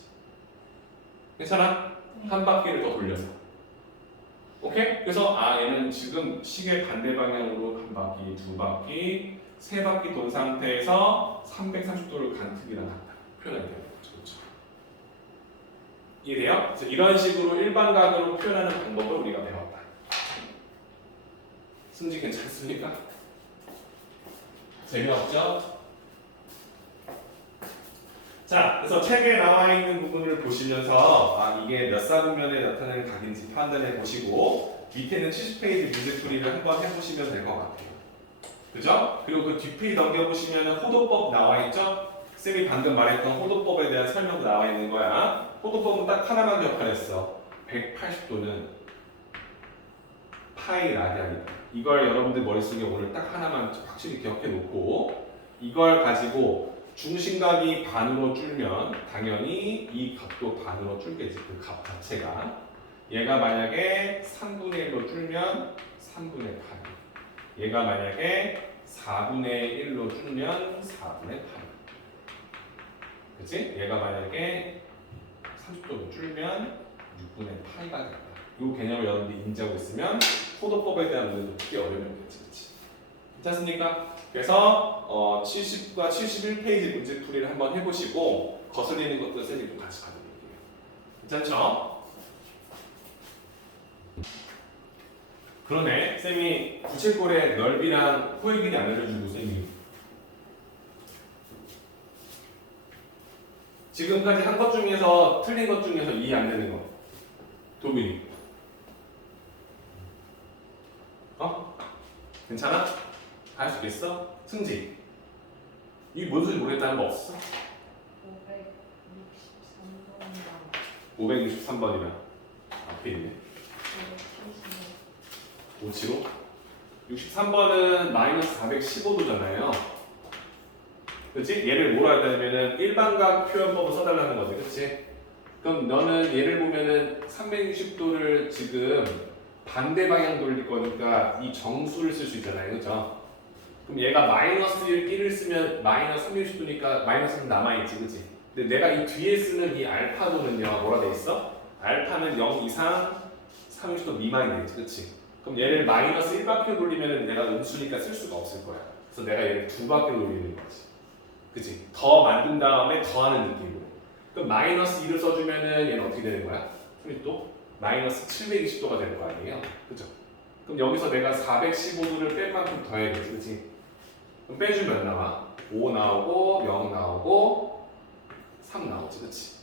괜찮아? 한 바퀴를 더 돌려서. 오케이? 그래서 얘는 지금 시계 반대 방향으로 한 바퀴, 두 바퀴, 세 바퀴 돈 상태에서 330도를 간 크기랑 같다. 표현하게 되는 거죠, 그렇죠? 이해돼요? 그래서 이런 식으로 일반각으로 표현하는 방법을 우리가 배웠다. 승지 괜찮습니까? 재미없죠? 자, 그래서 책에 나와 있는 부분을 보시면서 이게 몇 사분면에 나타나는 각인지 판단해 보시고 밑에는 70페이지 문제풀이를 한번 해보시면 될 것 같아요. 그죠? 그리고 그 뒷페이지 넘겨보시면 호도법 나와 있죠? 쌤이 방금 말했던 호도법에 대한 설명도 나와 있는 거야. 호도법은 딱 하나만 기억하랬어. 180도는 파이 라디안이다. 이걸 여러분들 머릿속에 오늘 딱 하나만 확실히 기억해 놓고 이걸 가지고 중심각이 반으로 줄면 당연히 이 각도 반으로 줄겠지. 그 값 자체가 얘가 만약에 3분의 1로 줄면 3분의 8 얘가 만약에 4분의 1로 줄면 4분의 8 그치? 얘가 만약에 30도로 줄면 6분의 8가 된다. 이 개념을 여러분들이 인지하고 있으면 호도법에 대한 문제도 크게 어려움이 없겠지, 그치? 괜찮습니까? 그래서 70과 71페이지 문제풀이를 한번 해보시고 거슬리는 것들 쌤이 좀 같이 봐드릴게요. 괜찮죠? 그러네. 쌤이 부채꼴의 넓이랑 호의 길이 안 알려주고 쌤이 지금까지 한 것 중에서 틀린 것 중에서 이해 안 되는 거 도민이 괜찮아? 할 수 있겠어? 승지 이게 뭔 소리 모르겠다는 거 없어? 563번이면 앞에 있네 575? 63번은 마이너스 415도잖아요 그렇지? 얘를 뭐라 했다면은 일반각 표현법을 써달라는 거지, 그렇지? 그럼 너는 얘를 보면은 360도를 지금 반대 방향 돌릴 거니까 이 정수를 쓸 수 있잖아요, 그렇죠? 그럼 얘가 마이너스 1을 쓰면 마이너스 360도니까 마이너스는 남아있지, 그치? 근데 내가 이 뒤에 쓰는 이 알파도는요, 뭐라 돼 있어? 알파는 0 이상 360도 미만이 되겠지, 그치? 그럼 얘를 마이너스 1바퀴로 돌리면 내가 음수니까 쓸 수가 없을 거야. 그래서 내가 얘를 2바퀴로 돌리는 거지. 그치? 더 만든 다음에 더하는 느낌으로. 그럼 마이너스 2를 써주면은 얘는 어떻게 되는 거야? 30도? 마이너스 720도가 되는 거 아니에요? 그죠? 그럼 여기서 내가 415도를 뺄 만큼 더해야겠지, 그치? 그럼 빼주면 나와? 5 나오고 0 나오고 3 나오지, 그치?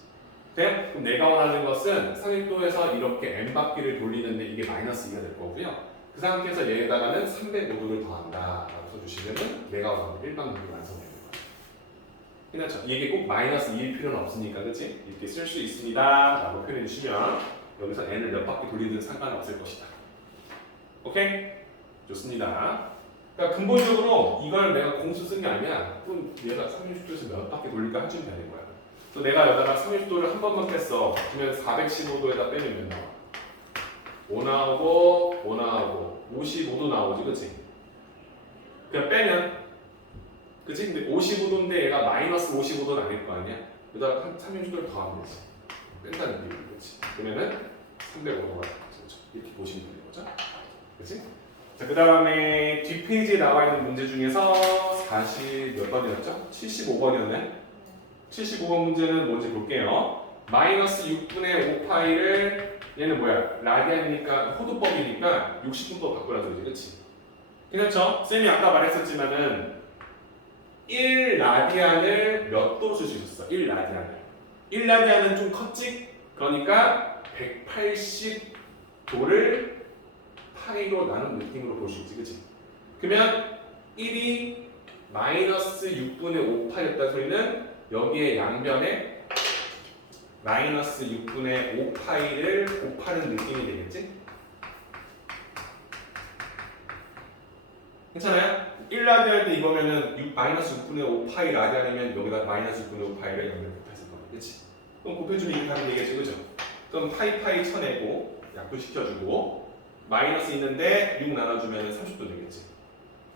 돼? 그럼 내가 원하는 것은 30도에서 이렇게 n바퀴를 돌리는데 이게 마이너스 2가 될 거고요. 그 상태에서 얘에다가는 305도를 더한다 라고 써주시면은 내가 원하는 일반극이 완성되는 거예요. 그렇죠? 이게 꼭 마이너스 2일 필요는 없으니까, 그치? 이렇게 쓸 수 있습니다 라고 표현해 주시면 여기서 n을 몇 바퀴 돌리든 상관은 없을 것이다. 오케이? 좋습니다. 그러니까 근본적으로 이걸 내가 공수 쓴 게 아니야. 그럼 얘가 360도에서 몇 바퀴 돌릴까 해주면 되는 거야. 그래서 내가 여기다가 30도를 한 번만 뺐어. 그러면 415도에다 빼면 몇 나와? 5 나오고 5 나오고 55도 나오지, 그치? 그냥 빼면, 그치? 근데 55도인데 얘가 마이너스 55도는 아닐 거 아니야? 여기다가 30도를 더하면 되지. 뺀다는 얘기지, 그치? 그러면은 305도가 되죠. 이렇게 보시면 되는 거죠. 그치? 자, 그 다음에 뒷페이지에 나와 있는 문제 중에서 40 몇 번이었죠? 75번이었네? 75번 문제는 뭔지 볼게요. 마이너스 6분의 5파이를 얘는 뭐야? 라디안이니까 호두법이니까 60분법 바꾸라서 이제, 그치? 괜찮죠? 쌤이 아까 말했었지만은 1라디안을 몇 도로 쓸 수 있었어? 1라디안을 1라디안은 좀 컸지? 그러니까 180도를 파이로 나눈 느낌으로 볼 수 있지, 그치? 그러면 1이 마이너스 6분의 5파이였다는 소리는 여기에 양변에 마이너스 6분의 5파이를 곱하는 느낌이 되겠지? 괜찮아요? 1라디안 때 이거면은 마이너스 6분의 5파이 라디안이면 여기다 마이너스 6분의 5파이를 여기다 곱했을 거야, 그치? 그럼 곱해주면 이렇게 하면 되겠지, 그죠? 그럼 파이 쳐내고 약분시켜주고 마이너스 있는데 6 나눠주면 30도 되겠지.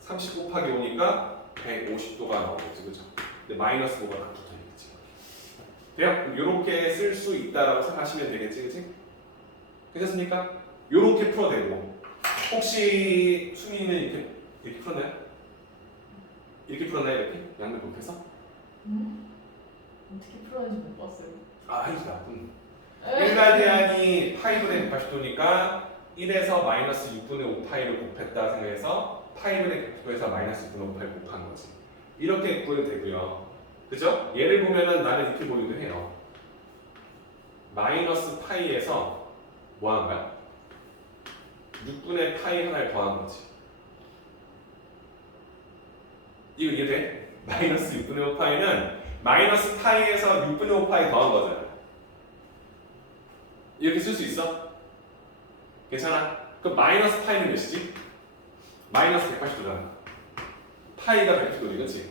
30 곱하기 5니까 150도가 나오겠지, 그죠? 근데 마이너스 5가 딱 붙어 있겠지. 돼요? 이렇게 쓸 수 있다라고 생각하시면 되겠지, 그치? 괜찮습니까? 이렇게 풀어도 되고, 혹시 수민이는 이렇게 풀었나요? 이렇게 풀었나요? 이렇게? 양면 곱해서? 어떻게 풀었는지 못 봤어요. 아, 아니지, 1라디안이 파이분의 180도니까 1에서 마이너스 6분의 5파이를 곱했다 생각해서 파이분의 100도에서 마이너스 6분의 5파이를 곱한 거지. 이렇게 구해도 되고요. 그죠? 얘를 보면은 나는 이렇게 보기도 해요. 마이너스 파이에서 뭐 하는 거야? 6분의 파이 하나를 더한 거지. 이거 이해돼? 마이너스 6분의 5파이는 마이너스 파이에서 6분의 5파이 더한 거잖아. 이렇게 쓸 수 있어? 괜찮아? 그럼 마이너스 파이는 몇이지? 마이너스 180도잖아. 파이가 180도지, 그치?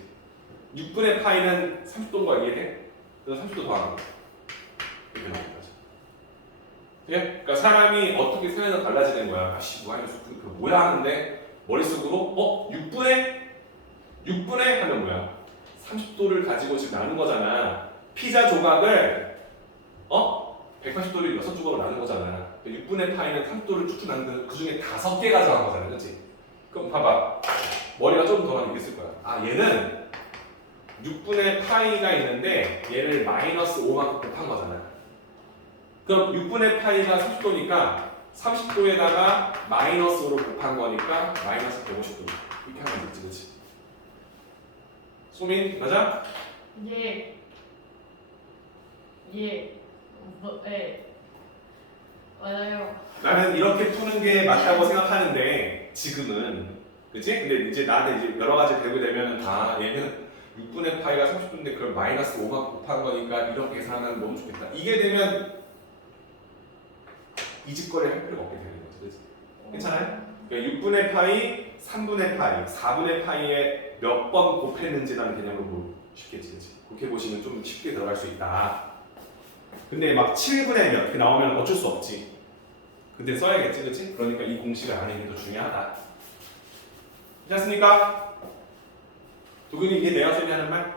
6분의 파이는 30도인 거 이해돼? 그래서 30도 더하는 거. 이렇게 나오는 거죠. 예? 그러니까 사람이 어떻게 생각해서 달라지는 거야. 아씨, 마이너스 6분의 그 뭐야 하는데 머릿속으로 6분의 하면 뭐야? 30도를 가지고 지금 나눈 거잖아. 피자 조각을 180도를 6조각으로 나눈 거잖아. 6분의 파이는 30도를 쭉쭉 나누는데 그 중에 5개 가져간 거잖아, 그렇지? 그럼 봐봐, 머리가 좀 더 많이 있을 거야. 아, 얘는 6분의 파이가 있는데 얘를 마이너스 5만큼 곱한 거잖아. 그럼 6분의 파이가 30도니까 30도에다가 마이너스 5를 곱한 거니까 마이너스 150도. 이렇게 하면 되지, 그렇지? 소민 맞아? 예. 네. 맞아요. 나는 이렇게 푸는 게 맞다고 생각하는데 지금은, 그치? 근데 이제 나한테 이제 여러 가지 배우게 되면 얘는 6분의 파이가 30도인데 그걸 마이너스 5만 곱한 거니까 이렇게 계산하면 너무 좋겠다. 이게 되면 이 짓거리 할 필요가 없게 되는 거죠, 그치? 괜찮아요? 그러니까 6분의 파이, 3분의 파이, 4분의 파이에 몇 번 곱했는지라는 개념으로 쉽겠지, 그치? 그렇게 보시면 좀 쉽게 들어갈 수 있다. 근데 막 7분의 몇 이렇게 나오면 어쩔 수 없지. 그때 써야겠지, 그치? 그러니까 이 공식을 아는 게 더 중요하다. 괜찮습니까? 도균이 이해돼요, 쌤이 하는 말?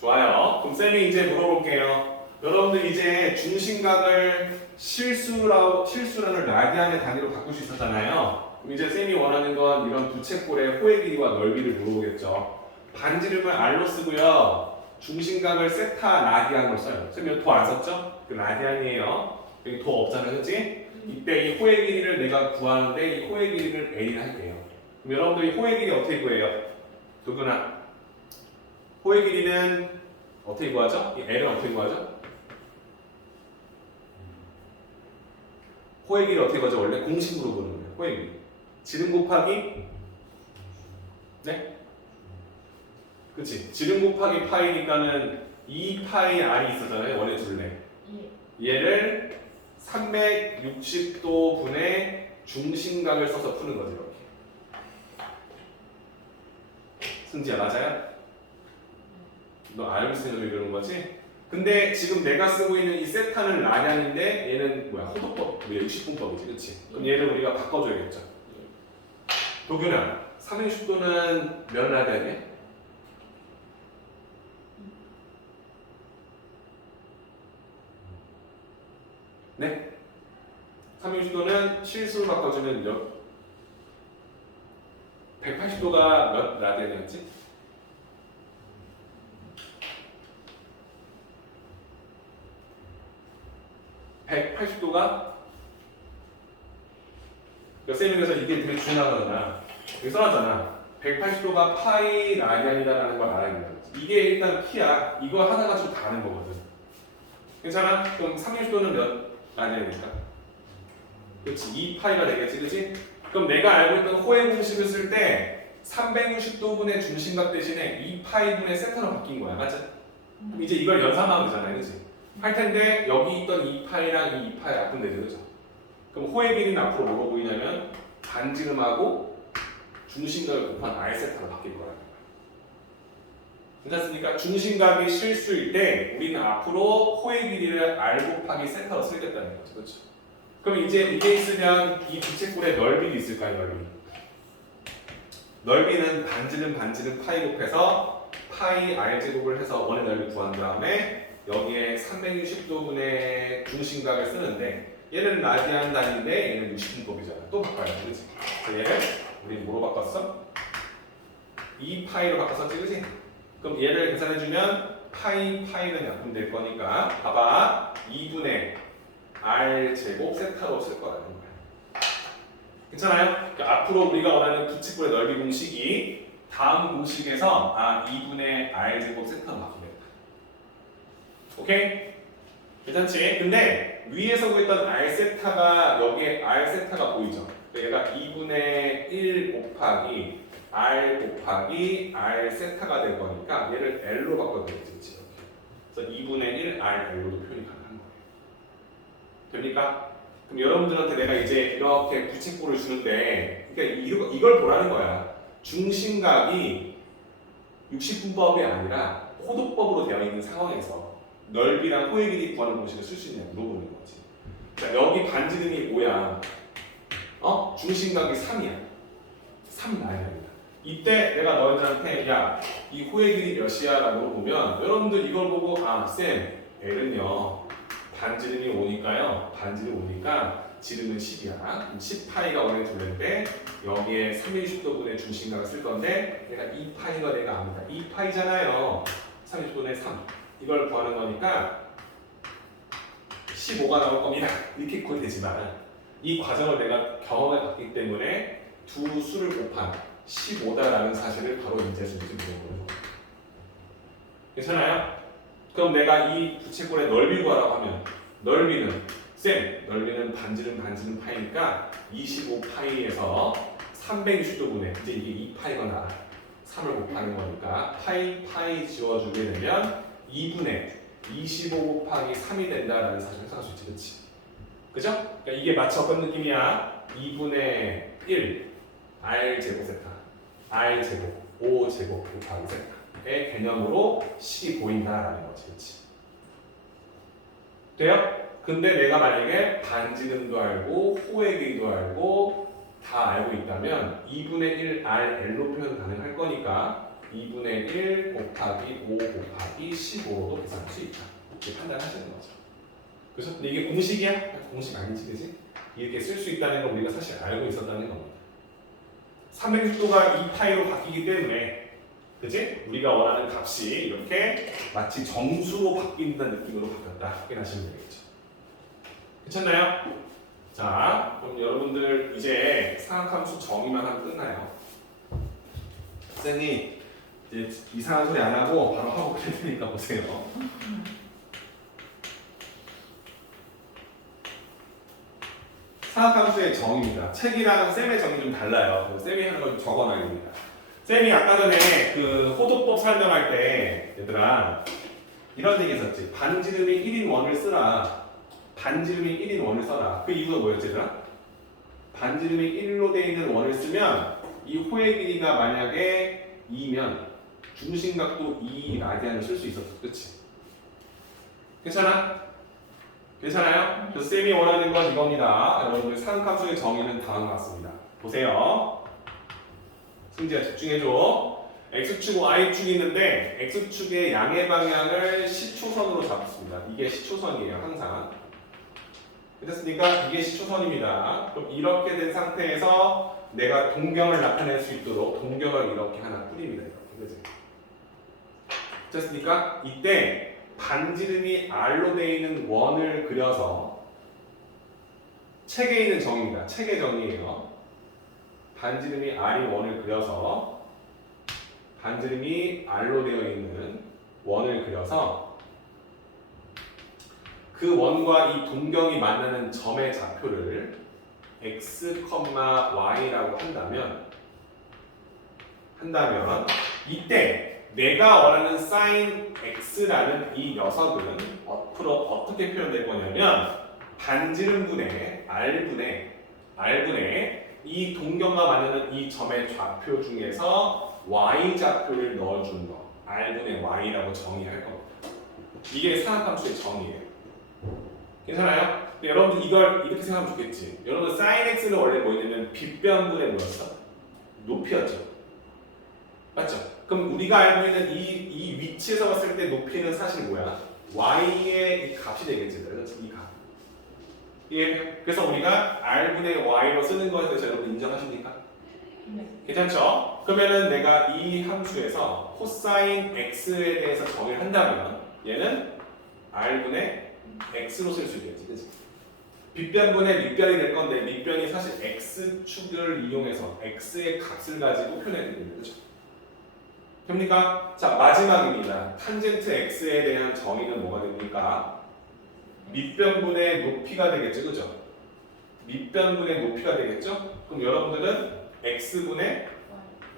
좋아요. 그럼 쌤이 이제 물어볼게요. 여러분들 이제 중심각을 실수라는 라디안의 단위로 바꿀 수 있었잖아요. 그럼 이제 쌤이 원하는 건 이런 부채꼴의 호의 길이와 넓이를 물어보겠죠. 반지름을 R로 쓰고요. 중심각을 세타 라디안으로 써요. 쌤 여기 도 안 썼죠? 그 라디안이에요. 여기 도 없잖아요, 그치? 이때 이 호의 길이를 내가 구하는데 이 호의 길이를 L이라 할게요. 그럼 여러분들 이 호의 길이 어떻게 구해요? 누구나 호의 길이는 어떻게 구하죠? 이 L은 어떻게 구하죠? 호의 길이 어떻게 구하죠? 원래 공식으로 보는 거예요. 호의 길이. 지름 곱하기 네? 그치? 지름 곱하기 파이니까는 2파이 R이 있었잖아요. 원래 둘레. 얘를 360도 분의 중심각을 써서 푸는 거죠. 이렇게. 승지야 맞아요? 너 알고 있으니까 이러는 거지? 근데 지금 내가 쓰고 있는 이 세타는 라디안인데 얘는 뭐야? 호도법, 60분법이지, 그치? 그럼 얘를 우리가 바꿔줘야겠죠. 도균아, 360도는 몇 라디안이야? 네? 360도는 실수로 바꿔주면 몇? 180도가 몇 라디안이었지? (180도가) 쌤이 그래서 이게 되게 중요하거나 여기 써놨잖아. 180도가 파이 라디안이다라는 걸 알아야 된다. 이게 일단 키야. 이거 하나 가지고 다 아는 거거든. 괜찮아? 그럼 360도는 몇 라디안일까? 그렇지. 2파이가 되겠지, 그렇지? 그럼 내가 알고 있던 호의 공식을 쓸 때 360도분의 중심각 대신에 2파이분의 세타로 바뀐 거야, 맞지? 그럼 이제 이걸 연산하면 되잖아요, 그렇지? 할 텐데 여기 있던 2파이랑 이 2파이 앞은 되죠, 그죠? 그럼 호의 길이는 앞으로 뭐로 보이냐면 반지름하고 중심각을 곱한 R 세타로 바뀔 거라는 거야. 괜찮습니까? 중심각이 실수일 때 우리는 앞으로 호의 길이를 R 곱하기 세타로 쓰겠다는 거죠, 그렇죠? 그럼 이제 이게 있으면 이 부채꼴의 넓이도 있을까요, 넓이? 넓이는 반지름 파이 곱해서 파이 R 제곱을 해서 원의 넓이 구한 다음에 여기에 360도분의 중심각을 쓰는데 얘는 라디안 단위인데 얘는 60분법이잖아. 또 바꿔야 돼, 그렇지? 그래서 얘를 우리 뭐로 바꿨어? 2파이로 바꿨었지, 그렇지? 그럼 얘를 계산해주면 파이는 약분될 거니까 봐봐 2분의 R 제곱 세타로 쓸 거라는 거야. 괜찮아요? 그러니까 앞으로 우리가 원하는 부채꼴의 넓이 공식이 다음 공식에서 2분의 R 제곱 세타로 바뀌겠다. 오케이? 괜찮지? 근데 위에서 구했던 R 세타가 여기에 R 세타가 보이죠? 그러니까 얘가 2분의 1 곱하기 R 곱하기 R 세타가 될 거니까 얘를 L로 바꿔도 되겠지. 그래서 2분의 1 R L로도 표현이 가능한 거예요. 됩니까? 그럼 여러분들한테 내가 이제 이렇게 부채꼴을 주는데 그러니까 이걸 보라는 거야. 중심각이 60분법이 아니라 호도법으로 되어 있는 상황에서 넓이랑 호의 길이 구하는 공식을 쓸 수 있냐 물어보는 거지. 자, 여기 반지름이 뭐야? 중심각이 3이야. 3 라인입니다. 이때 내가 너희들한테 야, 이 호의 길이 몇이야? 라고 물어보면 여러분들 이걸 보고 쌤, L은요 반지름이 5니까요. 반지름 5니까 지름은 10이야. 10파이가 원래 둘레인데 여기에 360도분의 중심각을 쓸 건데 얘가 2파이가 내가 압니다. 2파이잖아요. 30분의 3. 이걸 구하는 거니까 15가 나올 겁니다. 이렇게 구해도 되지만 이 과정을 내가 경험해 봤기 때문에 두 수를 곱한 15다라는 사실을 바로 인지할 수 있는지 물어보는 거예요. 괜찮아요? 그럼 내가 이 부채꼴의 넓이 구하라고 하면 넓이는 넓이는 반지름 파이니까 25파이에서 360도분의 이제 이게 2파이거나 3을 곱하는 거니까 파이 지워주게 되면 2분의 25 곱하기 3이 된다라는 사실을 생각할 수 있지, 그렇지? 그죠? 그러니까 이게 마치 어떤 느낌이야? 2분의 1 R 제곱 세타 R 제곱 5 제곱 곱하기 세타 개념으로 식이 보인다라는 거지, 그렇지? 돼요? 근데 내가 만약에 반지름도 알고 호의 길이도 알고 다 알고 있다면 2분의 1 RL로 표현 가능할 거니까 2분의 1 곱하기 5 곱하기 15로도 계산할 수 있다. 이렇게 판단하시는 거죠. 그래서 근데 이게 공식이야? 공식 아니지, 그지? 이렇게 쓸 수 있다는 걸 우리가 사실 알고 있었다는 겁니다. 360도가 2파이로 바뀌기 때문에, 그지? 우리가 원하는 값이 이렇게 마치 정수로 바뀐다는 느낌으로 바뀌었다. 확인하시면 되겠죠. 괜찮나요? 자, 그럼 여러분들 이제 상학함수 정의만 하면 끝나요. 선생님, 이제 이상한 소리 안 하고 바로 하고 그럴 테니까 보세요. 상학함수의 정의입니다. 책이랑 쌤의 정의 좀 달라요. 쌤이 하는 걸 적어놔야 됩니다. 쌤이 아까 전에 그 호도법 설명할 때 얘들아 이런 얘기 했었지. 반지름이 1인 원을 쓰라. 반지름이 1인 원을 써라. 그 이유가 뭐였지 얘들아? 반지름이 1로 되어 있는 원을 쓰면 이 호의 길이가 만약에 2면 중심각도 2 라디안을 쓸 수 있었어. 그치? 괜찮아? 괜찮아요? 그래서 쌤이 원하는 건 이겁니다. 여러분들 상함수의 정의는 다음과 같습니다. 보세요. 승지야 집중해줘. X축, Y축이 있는데 X축의 양의 방향을 시초선으로 잡습니다. 이게 시초선이에요. 항상. 됐습니까? 이게 시초선입니다. 그럼 이렇게 된 상태에서 내가 동경을 나타낼 수 있도록 동경을 이렇게 하나 뿌립니다. 이렇게. 그치? 됐습니까? 이때 반지름이 R로 되어 있는 원을 그려서 책에 있는 정의입니다. 책의 정의예요. 반지름이 R인 원을 그려서 반지름이 R로 되어 있는 원을 그려서 그 원과 이 동경이 만나는 점의 좌표를 x, y라고 한다면 이때 내가 원하는 sin x라는 이 녀석은 앞으로 어떻게 표현될 거냐면 반지름분의 r분의 이 동경과 만나는 이 점의 좌표 중에서 y 좌표를 넣어준 거 r분의 y라고 정의할 겁니다. 이게 상학함수의 정의예요. 괜찮아요? 여러분들 이걸 이렇게 생각하면 좋겠지. 여러분 sin x는 원래 뭐였냐면 빗변분의 뭐였어? 높이였죠. 맞죠? 그럼 우리가 알고 있는 이 위치에서 봤을 때 높이는 사실 뭐야? y의 이 값이 되겠지. 이 값. 예. 그래서 우리가 r분의 y로 쓰는 것에 대해서 여러분 인정하십니까? 네. 괜찮죠? 그러면은 내가 이 함수에서 코사인 x에 대해서 정의를 한다면 얘는 r분의 x로 쓸 수 있겠지. 그치? 빗변분의 밑변이 될 건데 밑변이 사실 x축을 이용해서 x의 값을 가지고 표현해야 됩니다. 그렇죠? 됩니까? 자, 마지막입니다. 탄젠트 x에 대한 정의는 뭐가 됩니까? 밑변분의 높이가 되겠죠. 그죠? 밑변분의 높이가 되겠죠? 그럼 여러분들은 x분의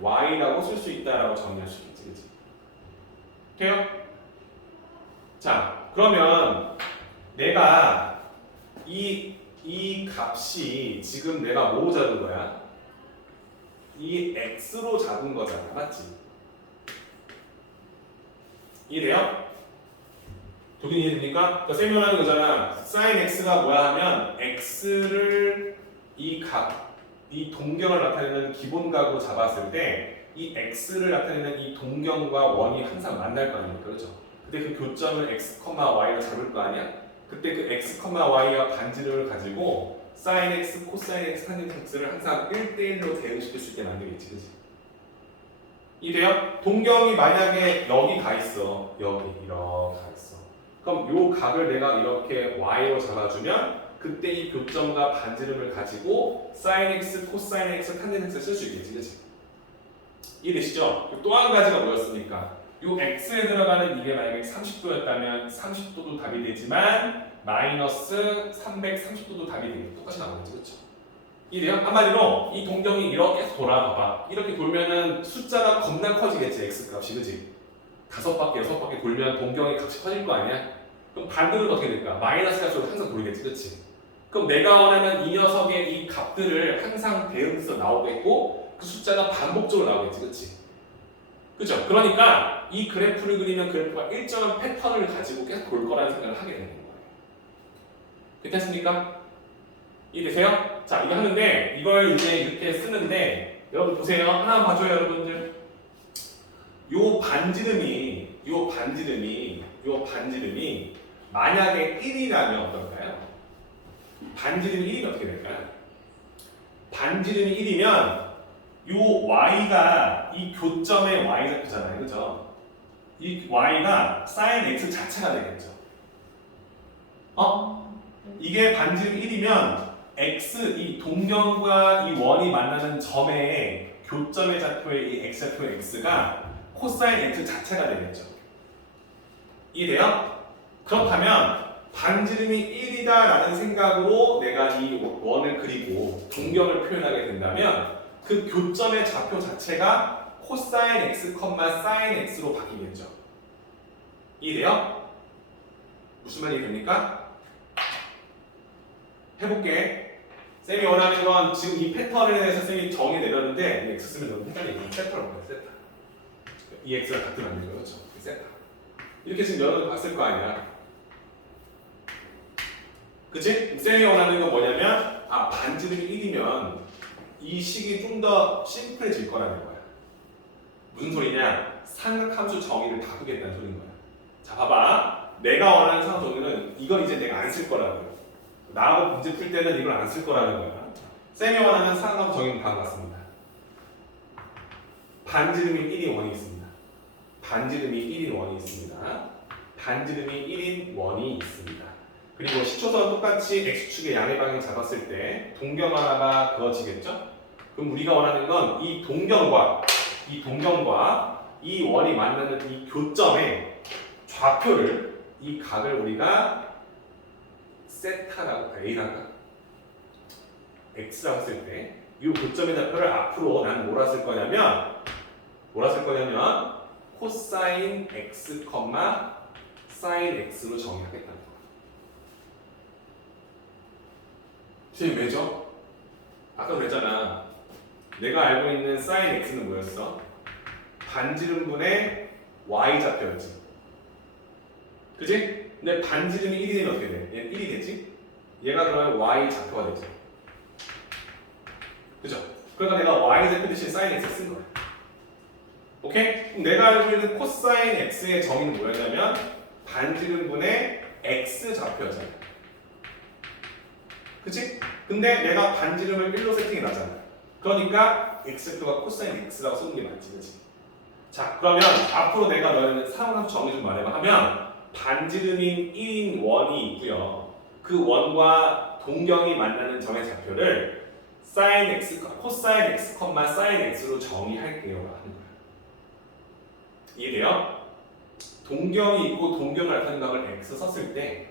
y라고 쓸 수 있다라고 정의할 수 있겠지. 그치? 돼요? 자, 그러면 내가 이 값이 지금 내가 뭐로 잡은 거야? 이 x로 잡은 거잖아. 맞지? 이해돼요? 독인 이해됩니까? 그러니까 쌤이 말하는 거잖아. sin x가 뭐야 하면 x를 이 값, 이 동경을 나타내는 기본각으로 잡았을 때 이 x를 나타내는 이 동경과 원이 항상 만날 거 아닙니까? 그렇죠? 근데 그 교점을 x, y로 잡을 거 아니야? 그때 그 x, y와 반지름을 가지고 sin x, cosine x, tan x를 항상 1대1로 대응시킬 수 있게 만들겠지. 그치? 이래요? 동경이 만약에 여기 가 있어. 여기 이렇게 가 있어. 그럼 요 각을 내가 이렇게 y로 잡아주면 그때 이 교점과 반지름을 가지고 sin x, cosine x, tan x를 쓸 수 있겠지. 그치? 이해되시죠? 또 한 가지가 뭐였습니까? 요 x에 들어가는 이게 만약에 30도였다면 30도도 답이 되지만 마이너스 330도도 답이 되겠지. 똑같이 나오겠지. 그렇죠? 이래요? 한마디로 이 동경이 이렇게 돌아봐봐. 이렇게 돌면은 숫자가 겁나 커지겠지. x 값이. 그치? 5바퀴, 6바퀴 돌면 동경의 값이 커질 거 아니야? 그럼 반대로는 어떻게 될까? 마이너스 값으로 항상 돌겠지. 그치? 그럼 내가 원하는 이 녀석의 이 값들을 항상 대응해서 나오겠고 그 숫자가 반복적으로 나오겠지. 그치? 그죠? 그러니까 이 그래프를 그리면 그래프가 일정한 패턴을 가지고 계속 돌 거라는 생각을 하게 되는 거예요. 괜찮습니까? 이해되세요? 자, 이거 하는데 이걸 이제 이렇게 쓰는데 여러분 보세요. 하나 봐줘요, 여러분들. 요 반지름이 만약에 1이라면 어떨까요? 반지름이 1이면 어떻게 될까요? 반지름이 1이면 요 y가 이 교점의 y좌표잖아요, 그죠? 이 y가 sin x 자체가 되겠죠. 이게 반지름 1이면 x 이 동경과 이 원이 만나는 점의 교점의 좌표의 이 x좌표 x가 코사인 x 자체가 되겠죠. 이해돼요? 그렇다면 반지름이 1이다라는 생각으로 내가 이 원을 그리고 동경을 표현하게 된다면 그 교점의 좌표 자체가 코사인 x, 사인 x로 바뀌겠죠. 이해돼요? 무슨 말이 됩니까? 해볼게. 쌤이 원하는 건 지금 이 패턴에 대해서 쌤이 정의 내렸는데 이 x 쓰면 너무 헷갈리니까 세타로 바꿔요. 세타. 이 x가 같은 아니죠, 그렇죠? 세타. 이렇게 지금 여러분 봤을 거 아니야. 그치? 쌤이 원하는 건 뭐냐면 반지름이 1이면 이 식이 좀 더 심플해질 거라는 거야. 무슨 소리냐? 삼각함수 정의를 바꾸겠다는 소리인 거야. 자, 봐봐. 내가 원하는 상호 정의는 이건 이제 내가 안 쓸 거라고요. 나하고 문제 풀 때는 이걸 안 쓸 거라는 거야. 쌤이 원하는 상호 정의는 다음과 같습니다. 반지름이 1인 원이 있습니다. 반지름이 1인 원이 있습니다. 반지름이 1인 원이 있습니다. 그리고 시초선 똑같이 x축의 양의 방향 잡았을 때 동경 하나가 그어지겠죠? 그럼 우리가 원하는 건 이 동경과 이 원이 만나는 이 교점의 좌표를 이 각을 우리가 세타라고 A라고 X라고 했을 때 이 교점의 좌표를 앞으로 나는 뭐라 쓸 거냐면 코사인 x, 사인 x로 정의하겠다는 거야. 선생님 왜죠? 아까 그랬잖아. 내가 알고 있는 사인 x는 뭐였어? 반지름분의 y 좌표였지. 그지? 근데 반지름이 1이 되면 어떻게 돼? 얘는 1이 되지? 얘가 그러면 y 좌표가 되지. 그죠? 그러니까 내가 y 좌표 대신 사인 x 쓴 거야. 오케이? 그럼 내가 알고 있는 코사인 x의 정의는 뭐였냐면 반지름분의 x 좌표였잖아. 그치? 근데 내가 반지름을 1로 세팅해놨잖아. 그러니까 x표가 코사인 x라고 쓰는 게 맞지, 그치? 자, 그러면 앞으로 내가 너희는 상호함수 정의 좀 말해봐 하면 반지름인 1인 원이 있고요. 그 원과 동경이 만나는 점의 좌표를 사인 x, 코사인 x, 사인 x로 정의할게요 하는 거야. 이해돼요? 동경이 있고 동경을 나타내는 값을 x 썼을 때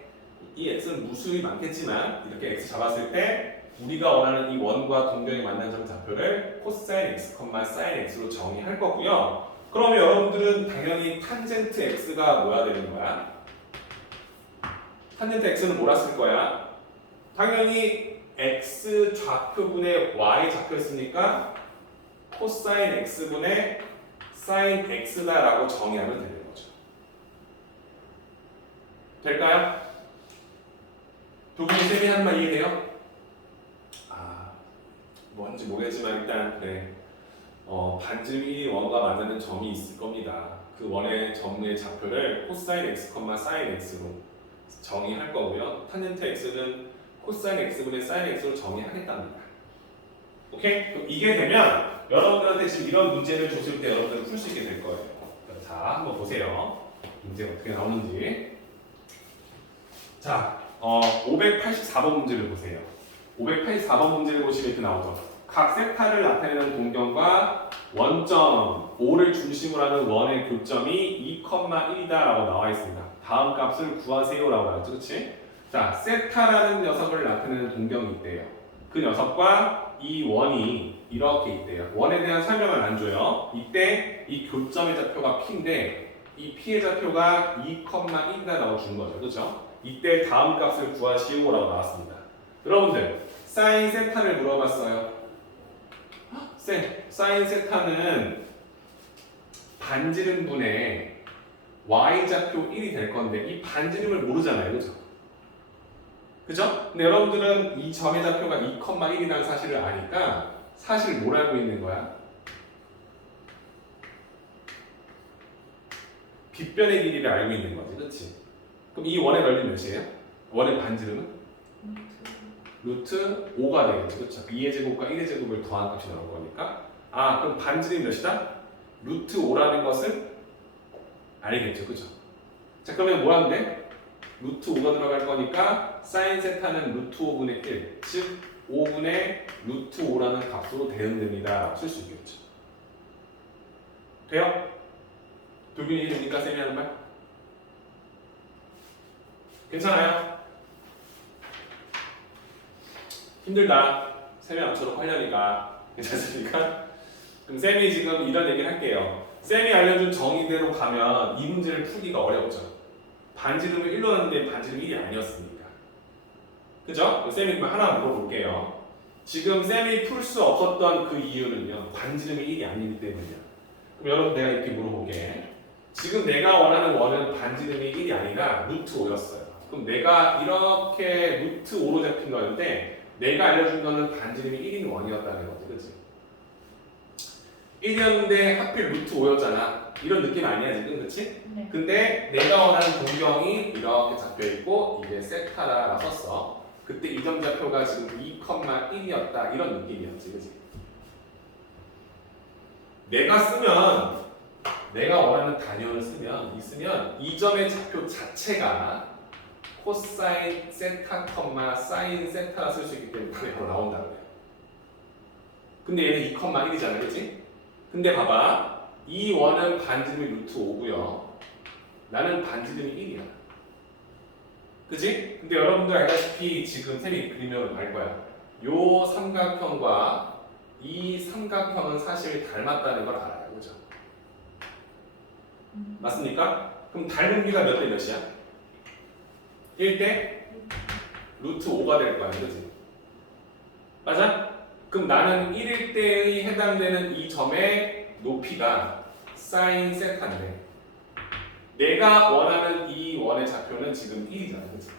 이 x는 무수히 많겠지만 이렇게 x 잡았을 때 우리가 원하는 이 원과 동경이 만나는 점 좌표를 코사인 x, 사인 x로 정의할 거고요. 그러면 여러분들은 당연히 탄젠트 x가 뭐야 되는 거야? 탄젠트 x는 뭐라 쓸 거야? 당연히 x 좌표분의 y 좌표였으니까 코사인 x분의 사인 x다라고 정의하면 되는 거죠. 될까요? 두 분이 쌤이 하는 말 이해돼요? 뭔지 모르겠지만 일단 그래. 반지름이 원과 만나는 점이 있을 겁니다. 그 원의 점의 좌표를 코사인 x, 사인 x로 정의할 거고요. 탄젠트 x는 코사인 x분의 사인 x로 정의하겠답니다. 오케이? 그럼 이게 되면 여러분들한테 지금 이런 문제를 줬을 때 여러분들은 풀 수 있게 될 거예요. 자, 한번 보세요. 문제가 어떻게 나오는지. 자, 584번 문제를 보세요. 584번 문제를 보시면 이렇게 나오죠. 각 세타를 나타내는 동경과 원점 5를 중심으로 하는 원의 교점이 2,1이다 라고 나와 있습니다. 다음 값을 구하세요 라고 나왔죠. 그치? 자, 세타라는 녀석을 나타내는 동경이 있대요. 그 녀석과 이 원이 이렇게 있대요. 원에 대한 설명을 안 줘요. 이때 이 교점의 좌표가 P인데 이 P의 좌표가 2,1이다라고 준 거죠. 그렇죠? 이때 다음 값을 구하시오라고 나왔습니다. 여러분들 사인 세타를 물어봤어요. 쌤, 사인 세타는 반지름분의 y좌표 1이 될 건데 이 반지름을 모르잖아요. 그죠? 그죠? 근데 여러분들은 이 점의 좌표가 2,1이라는 사실을 아니까 사실 뭘 알고 있는 거야? 빗변의 길이를 알고 있는 거지. 그렇지? 그럼 이 원의 넓이 몇이에요? 원의 반지름은? 루트 5가 되겠죠. 그렇죠? 2의 제곱과 1의 제곱을 더한 값이 나올 거니까 아 그럼 반지름이 몇이다? 루트 5라는 것을 알겠죠. 그죠? 자 그러면 뭐 하면 돼? 루트 5가 들어갈 거니까 사인 세타는 루트 5분의 1, 즉 5분의 루트 5라는 값으로 대응됩니다. 쓸 수 있겠죠. 돼요? 돌균이 이해됩니까? 쌤이 하는 말? 괜찮아요? 힘들다. 쌤이 암처럼 하려니까 괜찮습니까? 그럼 쌤이 지금 이런 얘기를 할게요. 쌤이 알려준 정의대로 가면 이 문제를 풀기가 어렵죠. 반지름을 1로 했는데 반지름이 1이 아니었으니까. 그죠? 쌤이 그럼 하나 물어볼게요. 지금 쌤이 풀 수 없었던 그 이유는요. 반지름이 1이 아니기 때문이야. 그럼 여러분 내가 이렇게 물어볼게. 지금 내가 원하는 원은 반지름이 1이 아니라 루트 5였어요. 그럼 내가 이렇게 루트 5로 잡힌 거였는데 내가 알려준 거는 반지름이 1인 원이었다는 거지. 그치? 1이었는데 하필 루트 5였잖아. 이런 느낌 아니야 지금, 그치? 네. 근데 내가 원하는 동경이 이렇게 잡혀있고 이게 세타라 썼어. 그때 이 점 좌표가 지금 2,1이었다 이런 느낌이었지, 그치? 내가 원하는 단위원을 쓰면 이 점의 좌표 자체가 코사인 세타, 사인 세타라 쓸 수 있기 때문에 답이 바로 나온다는 거야. 근데 얘는 2,1이잖아, 그치? 근데 봐봐. 이 원은 반지름이 루트 5고요. 나는 반지름이 1이야. 그치? 근데 여러분들 알다시피 지금 쌤이 그리면 알 거야. 요 삼각형과 이 삼각형은 사실 닮았다는 걸 알아요. 그죠? 맞습니까? 그럼 닮은 비가 몇 대 몇이야? 1대 루트 5가 될 거야. 그지? 맞아? 그럼 나는 1일 때의 해당되는 이 점의 높이가 사인 세타인데 내가 원하는 이 원의 좌표는 지금 1이잖아. 그치?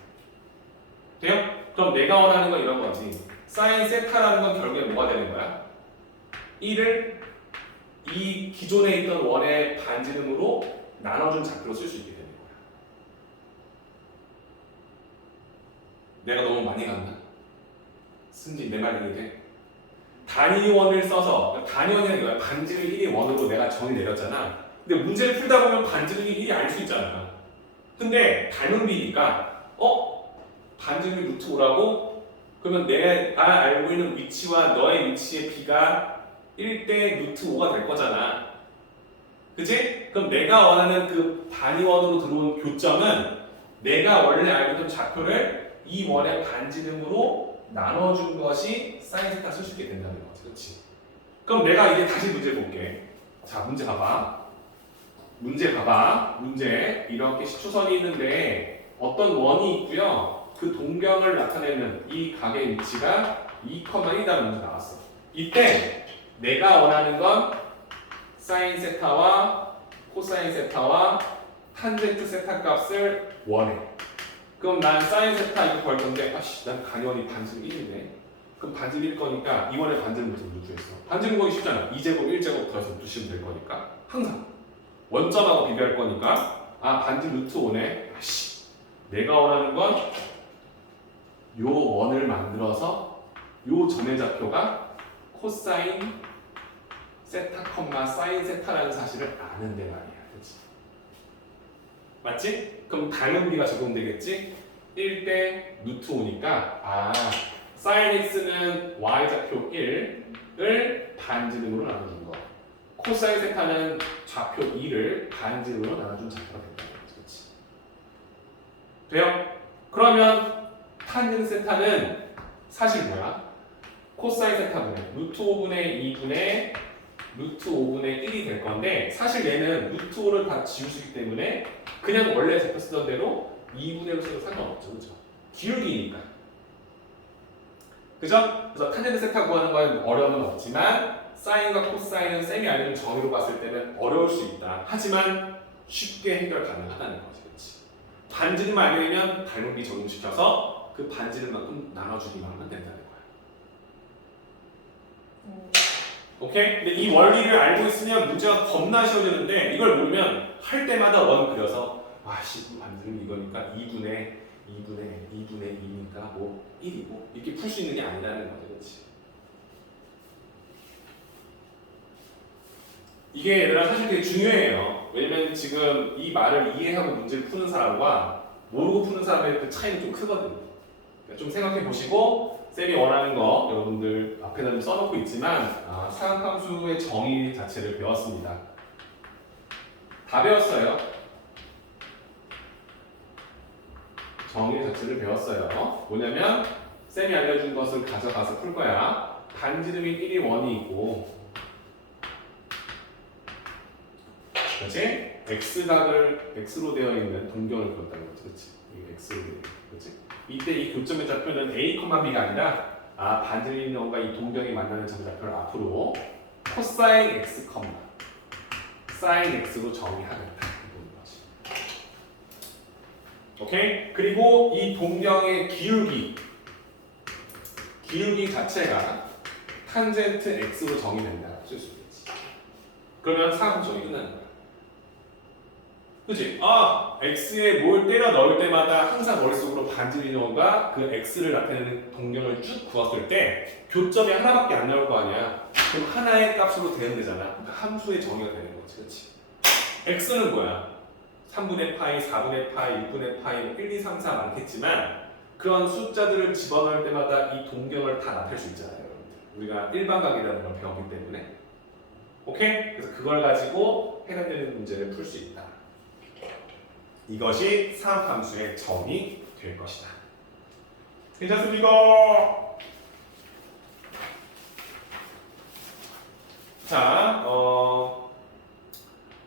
돼요? 그럼 내가 원하는 건 이런 거지. 사인 세타라는 건 결국에 뭐가 되는 거야? 1을 이 기존에 있던 원의 반지름으로 나눠준 좌표로 쓸 수 있게 되는 거야. 내가 너무 많이 갔나? 승진 내 말이 돼? 단위원을 써서 단위원이라는 거야. 반지름 1이 원으로 내가 정의 내렸잖아. 근데 문제를 풀다 보면 반지름이 1이 아닐 수 있잖아. 근데 닮은 비니까 반지름이 루트 5라고? 그러면 내가 알고 있는 위치와 너의 위치의 비가 1대 루트 5가 될 거잖아. 그치? 그럼 내가 원하는 그 단위원으로 들어온 교점은 내가 원래 알고 있던 좌표를 이 원의 반지름으로 나눠준 것이 사인 세타 쓸 수 있게 된다는 거지. 그렇지? 그럼 내가 이제 다시 문제 볼게. 자, 문제 봐봐. 문제 이렇게 시초선이 있는데 어떤 원이 있고요. 그 동경을 나타내는 이 각의 위치가 2,1이라는 문제 나왔어. 이때 내가 원하는 건 사인 세타와 코사인 세타와 탄젠트 세타 값을 원해. 그럼 난 사인 세타 이거 구할 건데 난 간이원이 반지름 1이네. 그럼 반지름 1 거니까 이원의 반지름부터 루트했어. 반지름 구하기 쉽잖아. 2제곱 1제곱 더해서 루트시면 될 거니까 항상 원점하고 비교할 거니까 반지름 루트 5네. 내가 원하는 건 요 원을 만들어서 요 점의 좌표가 코사인 세타, 사인 세타라는 사실을 아는데 말이야. 그치? 맞지? 그럼 닮은 비가 적용되겠지? 1대 루트 5니까 사인 x는 y좌표 1을 반지름으로 나눠준 거. 코사인 세타는 좌표 2를 반지름으로 나눠준 좌표가 된다는 거지. 그치? 돼요? 그러면 탄젠 세타는 사실 뭐야? 코사인 세타분의 루트 5분의 2분의 루트 5분의 1이 될 건데 사실 얘는 루트 5를 다 지울 수 있기 때문에 그냥 원래 잡혀 쓰던 대로 2분의 1로 써도 상관없죠. 그죠? 기울기니까. 그죠? 그래서 탄젠트 세타 구하는 거에는 어려움은 없지만 사인과 코사인은 쌤이 알려준 정의로 봤을 때는 어려울 수 있다. 하지만 쉽게 해결 가능하다는 거지. 그렇지? 반지름만 알게 되면 닮은비 적용시켜서 그 반지름만큼 나눠주기만 하면 된다는 거야. 오케이? 근데 이 원리를 알고 있으면 문제가 겁나 쉬워지는데 이걸 모르면 할 때마다 원 그려서 아씨 반지름 이거니까 2분의 2니까 뭐 1이고 이렇게 풀 수 있는 게 아니라는 거죠. 그렇지? 이게 얘들아 사실 되게 중요해요. 왜냐면 지금 이 말을 이해하고 문제를 푸는 사람과 모르고 푸는 사람의 그 차이는 좀 크거든요. 그러니까 좀 생각해 보시고 쌤이 원하는 거 여러분들 앞에다 좀 써놓고 있지만 사각함수의 정의 자체를 배웠습니다. 다 배웠어요. 정의 자체를 배웠어요. 뭐냐면 쌤이 알려준 것을 가져가서 풀 거야. 반지름이 1이 원이 있고 그렇지? x각을 x로 되어 있는 동경을 그렸다는 거지. 그렇지? 이게 x로 되어 있는 거지. 이때 이 교점의 좌표는 a, b가 아니라 반지름 있는 원과 이 동경이 만나는 점좌표를 앞으로 코사인 x, 사인 x로 정의하겠다. 이런 거지. 오케이? 그리고 이 동경의 기울기 자체가 탄젠트 x로 정의된다. 쓸 수 있겠지. 그러면 사각형 정의 끝나는 거야. 그치? x에 뭘 때려 넣을 때마다 항상 머릿속으로 반지름과 그 x를 나타내는 동경을 쭉 구했을 때 교점이 하나밖에 안 나올 거 아니야. 그럼 하나의 값으로 대응되잖아. 그러니까 함수의 정의가 되는 거지. 그치? x는 뭐야? 3분의 파이, 4분의 파이, 6분의 파이, 1, 2, 3, 4 많겠지만 그런 숫자들을 집어넣을 때마다 이 동경을 다 나타낼 수 있잖아요. 여러분들. 우리가 일반각이라는 걸 배웠기 때문에. 오케이? 그래서 그걸 가지고 해당되는 문제를 풀 수 있다. 이것이 사각함수의 정의 될 것이다. 괜찮습니까? 자,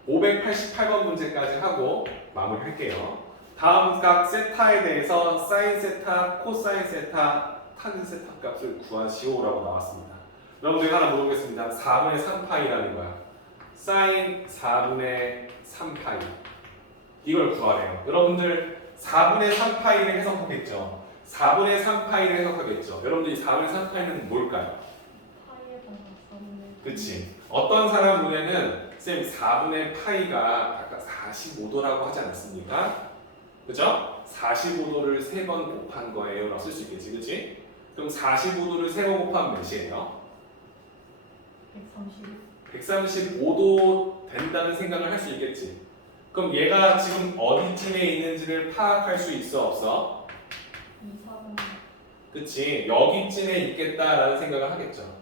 588번 문제까지 하고 마무리할게요. 다음 각 세타에 대해서 사인 세타, 코사인 세타, 탄 세타 값을 구하시오라고 나왔습니다. 여러분들 하나 물어보겠습니다. 4분의 3파이라는 거야. 사인 4분의 3파이. 이걸 구하래요. 여러분들 4분의 3파이를 해석하겠죠. 4분의 3파이를 해석하겠죠. 여러분들이 4분의 3파이는 뭘까요? 그치. 어떤 사람 눈에는 쌤 4분의 파이가 아까 45도라고 하지 않았습니까? 그죠? 45도를 3번 곱한 거예요 라고 쓸 수 있겠지. 그치? 그럼 45도를 3번 곱하면 몇이에요? 135도 된다는 생각을 할 수 있겠지. 그럼 얘가 지금 어디쯤에 있는지를 파악할 수 있어 없어? 그치? 여기쯤에 있겠다라는 생각을 하겠죠.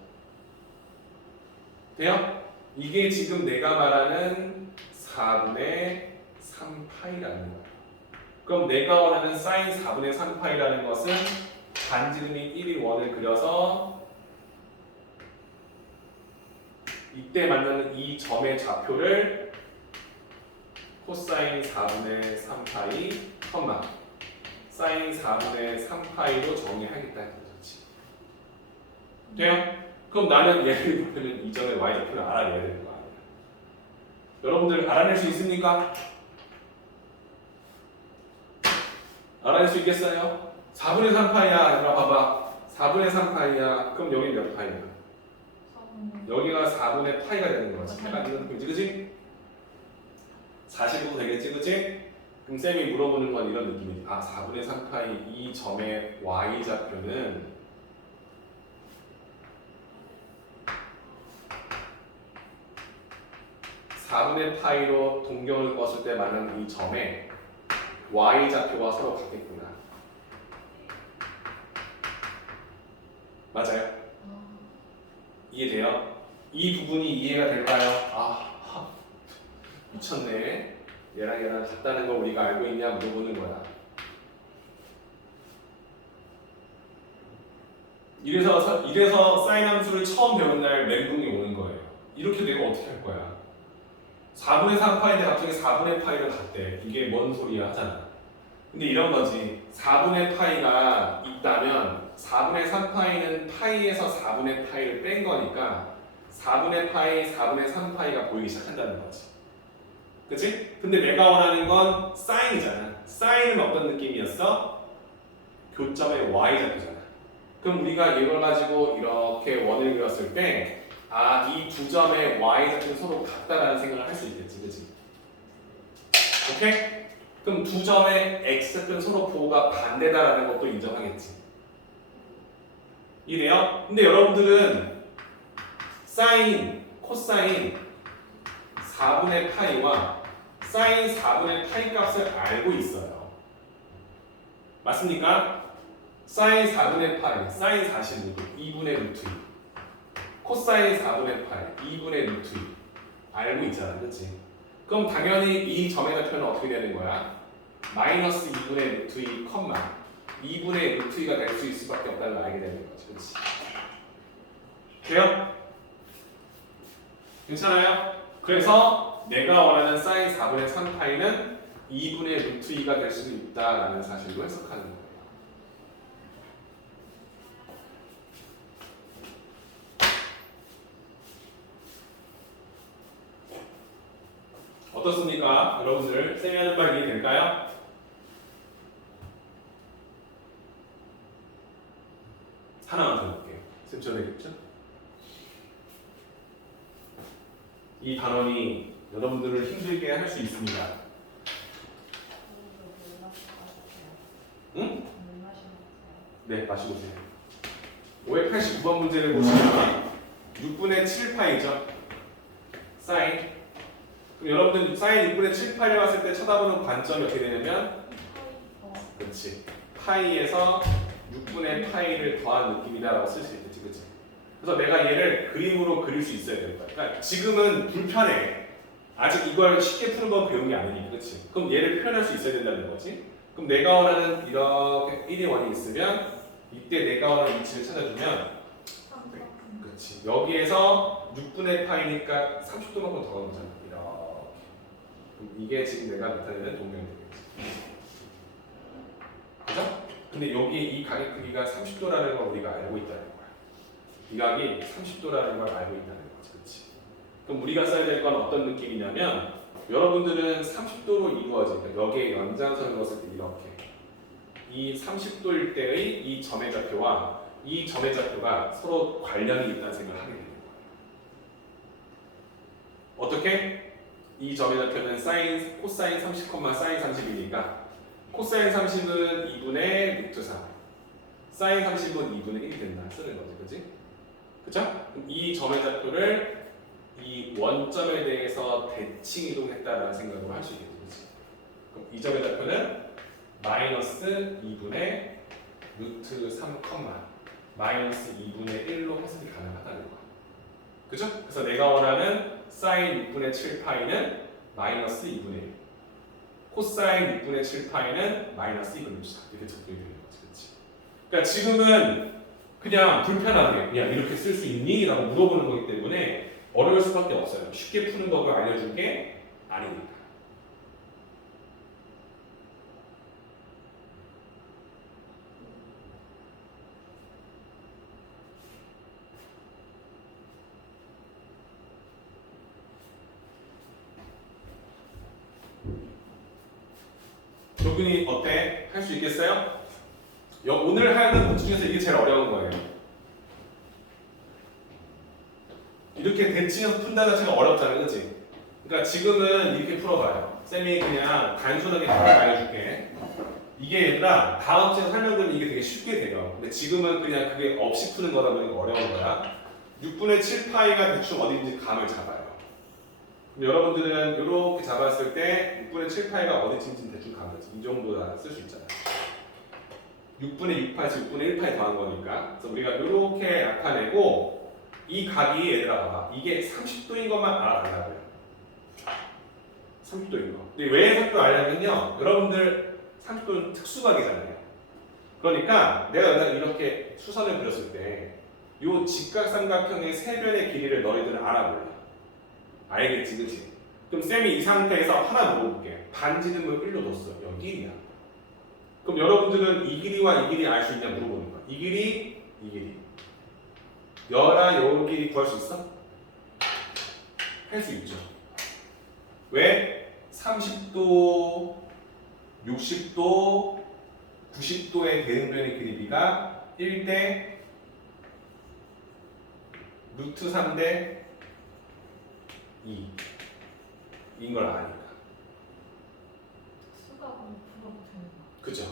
돼요? 이게 지금 내가 말하는 4분의 3파이라는 거야. 그럼 내가 원하는 사인 4분의 3파이라는 것은 반지름이 1이 원을 그려서 이때 만나는 이 점의 좌표를 코사인 4분의 3파이, 사인 4분의 3파이로 정의하겠다는 거지. 돼요? 그럼 나는 얘를 보면 이 점의 y좌표를 알아내야 되는 거 아니야. 여러분들 알아낼 수 있습니까? 알아낼 수 있겠어요? 4분의 3파이야. 얘들아 봐봐. 4분의 3파이야. 그럼 여기 몇 파이야? 여기가 4분의 파이가 되는 거지. 약간 이런 느낌이지, 그치? 45도 되겠지, 그치? 그럼 쌤이 물어보는 건 이런 느낌이지. 4분의 3파이 이 점의 y좌표는 4분의 파이로 동경을 그었을 때 만나는 이 점의 y좌표와 서로 같겠구나. 맞아요? 이해돼요? 이 부분이 이해가 될까요? 미쳤네. 얘랑 같다는 걸 우리가 알고 있냐 물어보는 거야. 이래서 사인 함수를 처음 배운 날 멘붕이 오는 거예요. 이렇게 내가 어떻게 할 거야? 4분의 3파인데 갑자기 4분의 파이를 갔대. 이게 뭔 소리야 하잖아. 근데 이런 거지. 4분의 파이가 있다면 4분의 3파이는 파이에서 4분의 파이를 뺀 거니까 4분의 파이, 4분의 3파이가 보이기 시작한다는 거지. 그치? 근데 내가 원하는 건 사인이잖아. 사인은 어떤 느낌이었어? 교점의 y좌표잖아. 그럼 우리가 이걸 가지고 이렇게 원을 그렸을 때 이 두 점의 y좌표는 서로 같다라는 생각을 할 수 있겠지. 그치? 오케이? 그럼 두 점의 x좌표는 서로 보호가 반대다라는 것도 인정하겠지. 이래요? 근데 여러분들은 사인, 코사인 4분의 파이와 사인 4분의 파이 값을 알고 있어요. 맞습니까? 사인 4분의 파이, 사인 45도 2분의 루트 2 코사인 4분의 파이, 2분의 루트 2 알고 있잖아. 그치? 그럼 당연히 이 점의 좌표는 어떻게 되는 거야? 마이너스 2분의 루트 2, 2분의 루트 2가 될 수 있을 수밖에 없다는 걸 알게 되는 거지. 그치? 돼요? 괜찮아요? 그래서 내가 원하는 사인 4분의 3파이는 2분의 루트 2가 될 수도 있다라는 사실로 해석하는 거예요. 어떻습니까? 여러분들 쌤이 하는 말 이해될까요? 하나만 더 볼게요. 쌤 전해겠죠? 이 단원이 여러분들을 힘들게 할 수 있습니다. 응? 네, 마시고 오세요. 589번 문제를 보시면 6분의 7파이죠. 사인. 그럼 여러분들 사인 6분의 7파이를 봤을 때 쳐다보는 관점이 어떻게 되냐면 그렇지. 파이에서 6분의 파이를 더한 느낌이다라고 쓸 수 있겠지. 그치? 그래서 내가 얘를 그림으로 그릴 수 있어야 된다. 그러니까 지금은 불편해. 아직 이걸 쉽게 푸는 건 배운 게 아니니까. 그치? 그럼 얘를 표현할 수 있어야 된다는 거지. 그럼 내가 원하는 이렇게 1의 원이 있으면 이때 내가 원하는 위치를 찾아주면 그렇지. 여기에서 6분의 파이니까 30도만큼 더 가는 거잖아. 이렇게. 그럼 이게 지금 내가 나타내는 동경이 되겠지. 그죠? 근데 여기 이 각의 크기가 30도라는 걸 우리가 알고 있다는 거야. 이 각이 30도라는 걸 알고 있다는 거지. 그렇지? 그럼 우리가 써야 될 건 어떤 느낌이냐면 여러분들은 30도로 이루어진 그러니까 여기에 연장선을 그었을 때 이렇게 이 30도일 때의 이 점의 좌표와 이 점의 좌표가 서로 관련이 있다는 생각을 하게 되는 거예요. 어떻게? 이 점의 좌표는 사인, 코사인 30, 사인 30이니까 코사인 30은 2분의 루트 3 사인 30은 2분의 1이 된다 쓰는 거지. 그치? 그쵸? 그럼 이 점의 좌표를 이 원점에 대해서 대칭 이동했다라는 생각으로 할 수 있겠지. 그치? 그럼 이 점의 좌표는 마이너스 2분의 루트 3, 마이너스 2분의 1로 해석이 가능하다는 거야. 그죠? 그래서 내가 원하는 사인 6분의 7파이는 마이너스 2분의 1 코사인 6분의 7파이는 마이너스 2분의 4 이렇게 적용이 되는 거지. 그치? 그러니까 지금은 그냥 불편하게 야 이렇게 쓸 수 있니? 라고 물어보는 거기 때문에 어려울 수밖에 없어요. 쉽게 푸는 법을 알려준 게 아니니까. 조근이 어때? 할 수 있겠어요? 오늘 하는 것 중에서 이게 제일 어려운 거예요. 이렇게 대칭해서 푼다는 자체가 어렵잖아요. 그치? 그러니까 지금은 이렇게 풀어봐요. 쌤이 그냥 단순하게 알려줄게. 이게 얘들아 다음 주에 설명드리면 이게 되게 쉽게 돼요. 근데 지금은 그냥 그게 없이 푸는 거다 보니까 어려운 거야. 6분의 7파이가 대충 어디인지 감을 잡아요. 그럼 여러분들은 이렇게 잡았을 때 6분의 7파이가 어디인지 대충 감을 잡아요. 이 정도 쓸 수 있잖아요. 6분의 6파이, 6분의 1파이 더한 거니까. 그래서 우리가 이렇게 나타내고 이 각이 얘들아 봐봐. 이게 30도인 것만 알아달라고요. 30도인 거. 근데 왜 30도 알려면요. 여러분들 30도는 특수각이잖아요. 그러니까 내가 이렇게 수선을 그렸을 때 이 직각삼각형의 세 변의 길이를 너희들은 알아볼래. 알겠지, 그치? 그럼 쌤이 이 상태에서 하나 물어볼게. 반지름을 1로 뒀어. 여기 1이야. 그럼 여러분들은 이 길이와 이 길이 알 수 있냐 물어보는 거야. 이 길이, 이 길이. 여라 요 길이 구할 수 있어? 할 수 있죠. 왜? 30도, 60도, 90도의 대응변의 길이가 1대 루트 3대 2인 걸 아니까. 수학은 풀어도 되는 거. 그죠?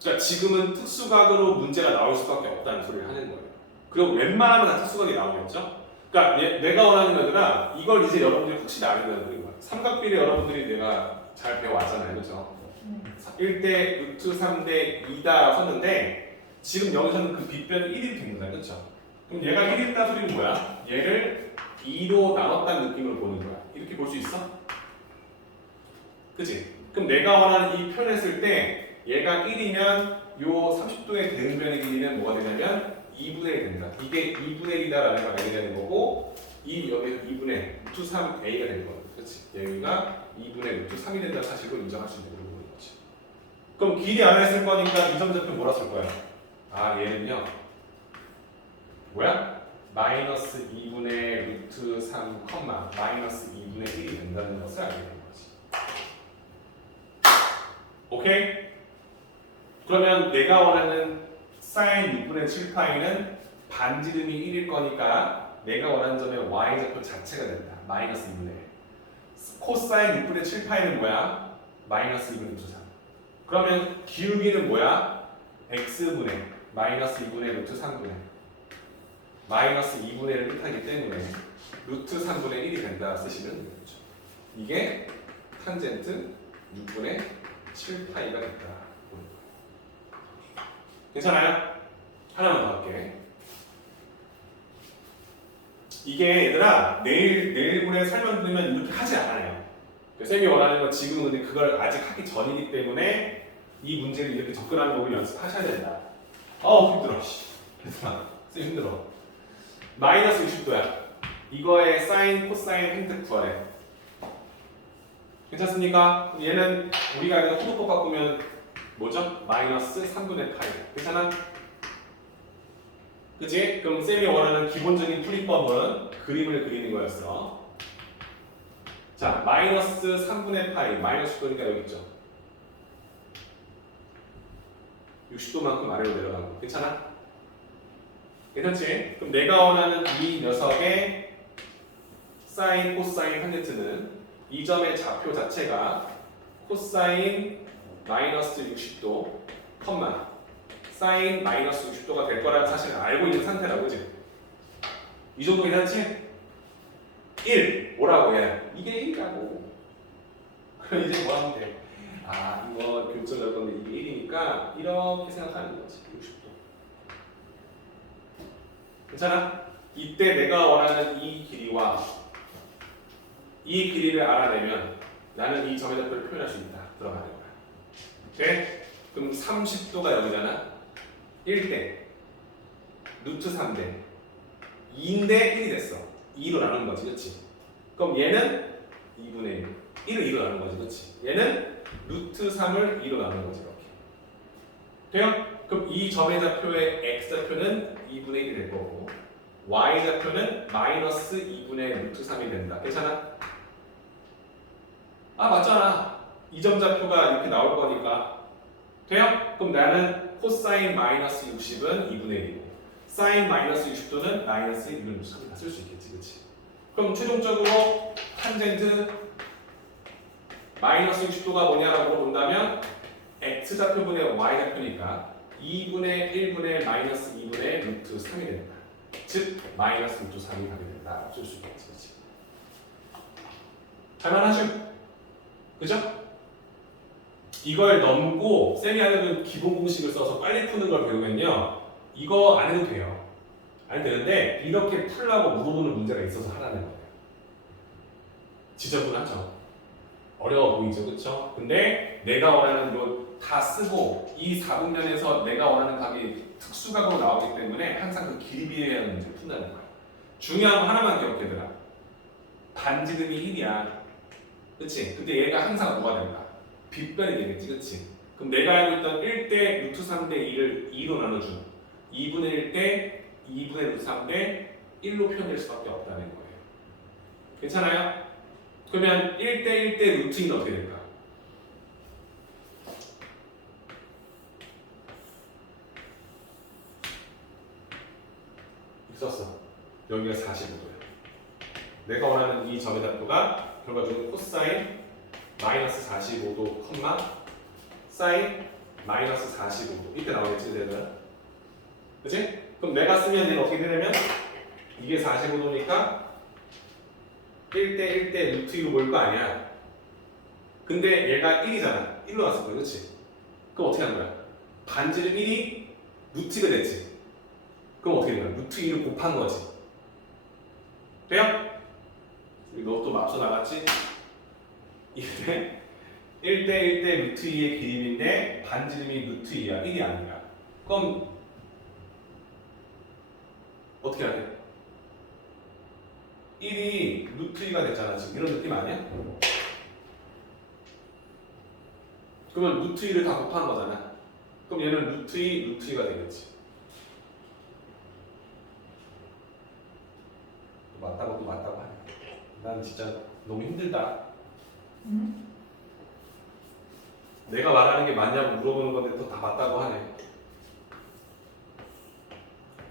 그러니까 지금은 특수각으로 문제가 나올 수밖에 없다는 소리를 하는 거예요. 그리고 웬만하면 다 특수각이 나오겠죠? 그러니까 내가 원하는 거들아 이걸 이제 여러분들이 확실히 알아야 되는 거야. 삼각비례 여러분들이 내가 잘 배워왔잖아요. 그죠? 1대 루트 3대 2다 썼는데 지금 여기서는 그 빗변이 1이 된 거잖아요. 그렇죠? 그럼 얘가 1이다 소리는 뭐야? 얘를 2로 나눴다는 느낌으로 보는 거야. 이렇게 볼 수 있어? 그치? 그럼 내가 원하는 이 표현했을 때 얘가 1이면 요 30도의 대응변의 길이는 뭐가 되냐면 2분의 1이 된다. 이게 2분의 1이다라는 걸 알게 되는 거고 이 여기서 2분의 루트 3a가 되는 거야. 그렇지? 여기가 2분의 루트 3이 된다는 사실을 인정할 수 있는 거는 거지. 그럼 길이 안 했을 거니까 이 점좌표 뭐라 쓸 거야? 아 얘는요 뭐야? 마이너스 2분의 루트 3, 마이너스 2분의 1이 된다는 것을 알게 되는 거지. 오케이? 그러면 내가 원하는 사인 6분의 7파이는 반지름이 1일 거니까 내가 원하는 점의 y좌표 자체가 된다. 마이너스 2분의 1. 코사인 6분의 7파이는 뭐야? 마이너스 2분의 루트 3. 그러면 기울기는 뭐야? x분의 마이너스 2분의 루트 3분의 마이너스 2분의 1을 뜻하기 때문에 루트 3분의 1이 된다 쓰시면 되겠죠. 이게 탄젠트 6분의 7파이가 됐다. 괜찮아요? 하나만 더 할게. 이게 얘들아 내일분에 설명드리면 이렇게 하지 않아요. 쌤이 원하는 건 지금은 근데 그걸 아직 하기 전이기 때문에 이 문제를 이렇게 접근하는 법을 연습하셔야 된다. 힘들어. 얘들아 쌤 힘들어. 마이너스 60도야. 이거의 사인, 코사인, 횡택 구하래. 괜찮습니까? 얘는 우리가 이거 호도법 바꾸면 뭐죠? 마이너스 3분의 파이. 괜찮아? 그치? 그럼 쌤이 원하는 기본적인 풀이법은 그림을 그리는 거였어. 자, 마이너스 3분의 파이. 마이너스 60도니까 여기 있죠? 60도만큼 아래로 내려가는 거. 괜찮아? 괜찮지? 그럼 내가 원하는 이 녀석의 사인, 코사인 탄젠트는 이 점의 좌표 자체가 코사인 마이너스 60도, 사인 마이너스 60도가 될 거라는 사실을 알고 있는 상태라고, 그지? 이 정도 괜찮지? 1! 뭐라고 해? 이게 1이라고. 그럼 이제 뭐 하면 돼? 이거 교점할 건데 이게 1이니까 이렇게 생각하는 거지. 60도. 괜찮아? 이때 내가 원하는 이 길이와 이 길이를 알아내면 나는 이 점의 좌표를 표현할 수 있다. 들어가는 거야. 오케이? 그럼 30도가 여기잖아. 1대 루트 3대 2인데 1이 됐어. 2로 나눈 거지, 그렇지? 그럼 얘는 2분의 1, 1을 2로 나눈 거지, 그렇지? 얘는 루트 3을 2로 나눈 거지, 이렇게. 돼요? 그럼 이 점의 좌표의 x좌표는 2분의 1이 될 거고 y좌표는 마이너스 2분의 루트 3이 된다. 괜찮아? 맞잖아. 이 점 좌표가 이렇게 나올 거니까. 돼요? 그럼 나는 코사인 마이너스 60은 2분의 1이고 사인 마이너스 60도는 마이너스 2분의 루트 3이다. 쓸 수 있겠지, 그치? 그럼 최종적으로 탄젠트 마이너스 60도가 뭐냐라고 본다면 x좌표분의 y좌표니까 2분의 1분의 마이너스 2분의 루트 3이 된다. 즉 마이너스 루트 3이 하게 된다. 쓸 수 있겠지, 그치? 할만하죠? 그죠? 이걸 넘고 쌤이 하는 기본 공식을 써서 빨리 푸는 걸 배우면요 이거 안 해도 돼요. 안 해도 되는데 이렇게 풀라고 물어보는 문제가 있어서 하라는 거예요. 지저분하죠? 어려워 보이죠, 그쵸? 근데 내가 원하는 거 다 쓰고 이 4분면에서 내가 원하는 값이 특수각으로 나오기 때문에 항상 그 길이 비례하는 문제를 푼다는 거야. 중요한 거 하나만 기억해두라. 반지름이 1이야. 그치? 근데 얘가 항상 뭐가 된다? 빗변이 되겠지, 그치? 그럼 내가 알고 있던 1대 루트 3대 2를 2로 나눠준 2분의 1 대 2분의 루트 3대 1로 표현될 수밖에 없다는 거예요. 괜찮아요? 그러면 1대 1대 루트 2는 어떻게 될까? 있었어. 여기가 45도야. 내가 원하는 이 점의 답도가 결과적으로 코사인 마이너스 45도 컴마 사인 마이너스 45도 이때 나오겠지 얘들아. 그치? 그럼 내가 쓰면 얘는 어떻게 되냐면 이게 45도니까 1대 1대 루트 2로 모일 거 아니야. 근데 얘가 1이잖아. 1로 왔을 거야. 그치? 그럼 어떻게 하는 거야? 반지름 1이 루트 2가 됐지. 그럼 어떻게 되는 거야? 루트 2를 곱한 거지. 돼요? 너도 앞서 나갔지? 이게 1대 1대 루트 2의 기림인데 반지름이 루트 2야. 1이 아니야. 그럼 어떻게 해야 돼? 1이 루트 2가 됐잖아. 지금 이런 느낌 아니야? 그러면 루트 2를 다 곱한 거잖아. 그럼 얘는 루트 2, 루트 2가 되겠지. 맞다고 또 맞다고 하네. 난 진짜 너무 힘들다. 내가 말하는 게 맞냐고 물어보는 건데 또 다 맞다고 하네.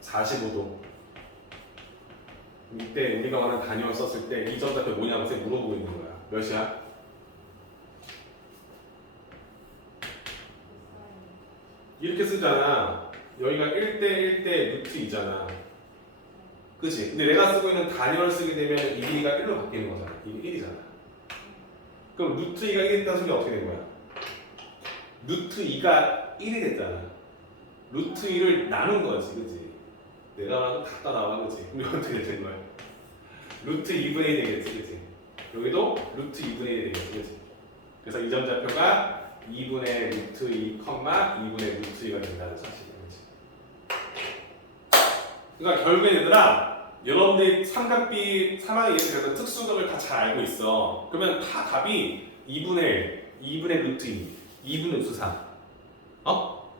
45도. 이때 우리가 말하는 단위를 썼을 때 이 점답표 뭐냐고 쌤 물어보고 있는 거야. 몇이야? 이렇게 쓰잖아. 여기가 1대 1대 루트 2잖아. 그치? 근데 내가 쓰고 있는 단위를 쓰게 되면 이 길이가 1로 바뀌는 거잖아. 이게 1이잖아. 그럼 루트 2가 1이 됐다는 소리 어떻게 된 거야? 루트 2가 1이 됐잖아. 루트 2를 나눈 거지, 그치? 내가 말하는 거 다 따라와, 그치? 그럼 이거 어떻게 된 거야? 루트 2분의 1이 되겠지, 그치? 여기도 루트 2분의 1이 되겠지, 그치? 그래서 이 점 좌표가 2분의 루트 2, 2분의 루트 2가 된다는 사실이지. 그러니까 결국에 얘들아, 여러분들이 삼각비, 삼각의 예술에서 특수점을 다 잘 알고 있어. 그러면 다 답이 2분의 1, 2분의 루트 2, 2분의 루트 3. 어?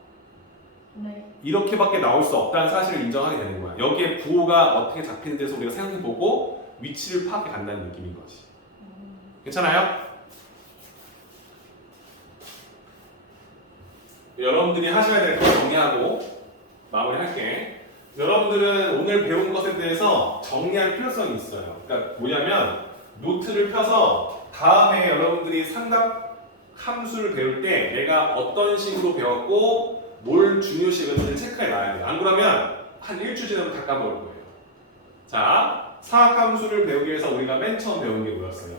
네. 이렇게밖에 나올 수 없다는 사실을 인정하게 되는 거야. 여기에 부호가 어떻게 잡히는 데서 우리가 생각해보고 위치를 파악해 간다는 느낌인 거지. 괜찮아요? 여러분들이 하셔야 될 거 정리하고 마무리할게. 여러분들은 오늘 배운 것에 대해서 정리할 필요성이 있어요. 그러니까 뭐냐면 노트를 펴서 다음에 여러분들이 삼각 함수를 배울 때 내가 어떤 식으로 배웠고 뭘 중요시 여러분들이 체크해 놔야 돼요. 안 그러면 한 일주일 지나면 다 까먹을 거예요. 자, 사각함수를 배우기 위해서 우리가 맨 처음 배운 게 뭐였어요?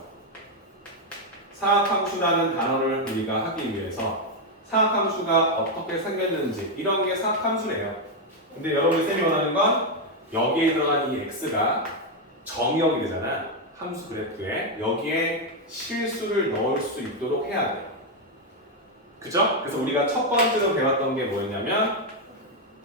사각함수라는 단어를 우리가 하기 위해서 사각함수가 어떻게 생겼는지 이런 게 사각함수래요. 근데 여러분이 쌤이 원하는 건 여기에 들어간 이 x가 정의역이 되잖아. 함수 그래프에 여기에 실수를 넣을 수 있도록 해야 돼요. 그죠? 그래서 우리가 첫 번째로 배웠던 게 뭐였냐면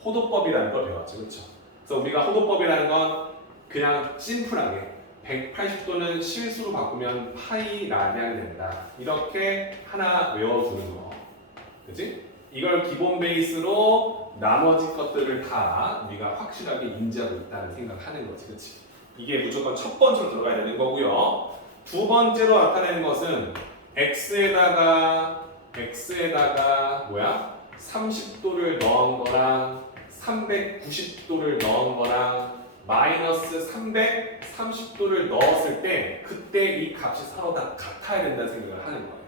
호도법이라는 걸 배웠죠. 그렇죠? 그래서 우리가 호도법이라는 건 그냥 심플하게 180도는 실수로 바꾸면 파이 라디안이 된다. 이렇게 하나 외워두는 거. 그치? 이걸 기본 베이스로 나머지 것들을 다 우리가 확실하게 인지하고 있다는 생각하는 거지. 그치? 이게 무조건 첫 번째로 들어가야 되는 거고요. 두 번째로 나타내는 것은 x에다가 30도를 넣은 거랑 390도를 넣은 거랑 마이너스 330도를 넣었을 때 그때 이 값이 서로 다 같아야 된다는 생각을 하는 거예요.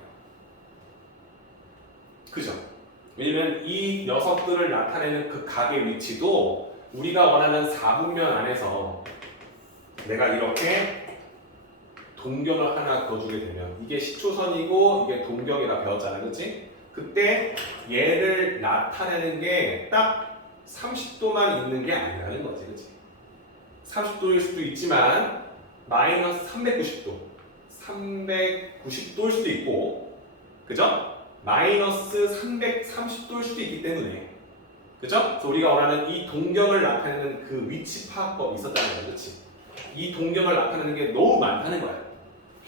그죠? 왜냐면 이 녀석들을 나타내는 그 값의 위치도 우리가 원하는 4분면 안에서 내가 이렇게 동경을 하나 그어주게 되면 이게 시초선이고 이게 동경이라 배웠잖아. 그치? 그때 얘를 나타내는 게 딱 30도만 있는 게 아니라는 거지. 그치? 30도일 수도 있지만 마이너스 390도 390도일 수도 있고 그죠? 마이너스 330도일 수도 있기 때문에 그죠? 그래서 우리가 원하는 이 동경을 나타내는 그 위치 파악법이 있었다는 거야. 그치? 이 동경을 나타내는 게 너무 많다는 거야.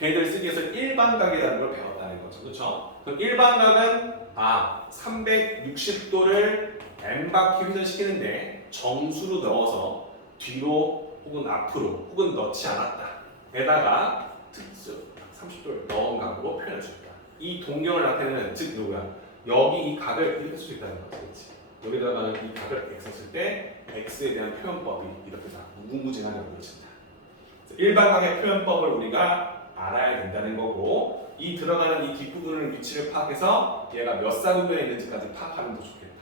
걔들 쓰기 위해서 일반각이라는 걸 배웠다는 거죠. 그렇죠? 그럼 일반각은 360도를 n바퀴 회전시키는데 정수로 넣어서 뒤로 혹은 앞으로 혹은 넣지 않았다. 에다가 특수 30도를 넣은 각으로 표현할 수 있다. 이 동경을 나타내는 즉 누구야? 여기 이 각을 이렇게 쓸 수 있다는 거지. 그렇지? 여기다가는 이 각을 x 썼을 때 x에 대한 표현법이 이렇게 다 무궁무진하게 이루어진다. 일반각의 표현법을 우리가 알아야 된다는 거고 이 들어가는 이 뒷부분을 위치를 파악해서 얘가 몇 사분면에 있는지까지 파악하면 더 좋겠다.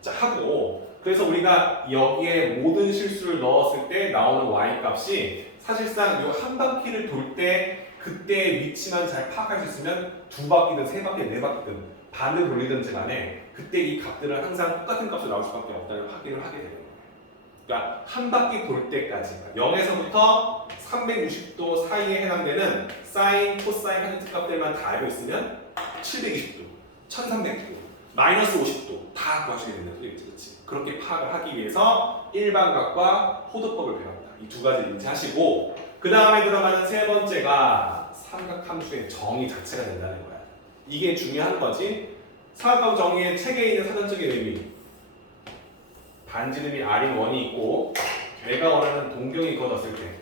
자 하고 그래서 우리가 여기에 모든 실수를 넣었을 때 나오는 y 값이 사실상 이 한 바퀴를 돌 때 그때의 위치만 잘 파악할 수 있으면 두 바퀴든 세 바퀴든 네 바퀴든 반을 돌리든지 간에 그때 이 값들은 항상 똑같은 값으로 나올 수밖에 없다는 확인을 하게 되는 거예요. 그러니까 한 바퀴 돌 때까지 0에서부터 360도 사이에 해당되는 사인, 코사인, 타젠트 값들만 다 알고 있으면 720도, 1300도, 마이너스 50도 다 구하시게 된다는 소리겠지, 그렇지? 그렇게 파악을 하기 위해서 일반각과 호도법을 배웠다. 이 두 가지를 인지하시고 그 다음에 들어가는 세 번째가 삼각함수의 정의 자체가 된다는 거야. 이게 중요한 거지. 삼각함 정의의 책에 있는 사전적인 의미. 반지름이 r인 원이 있고 내가 원하는 동경이 그어졌을 때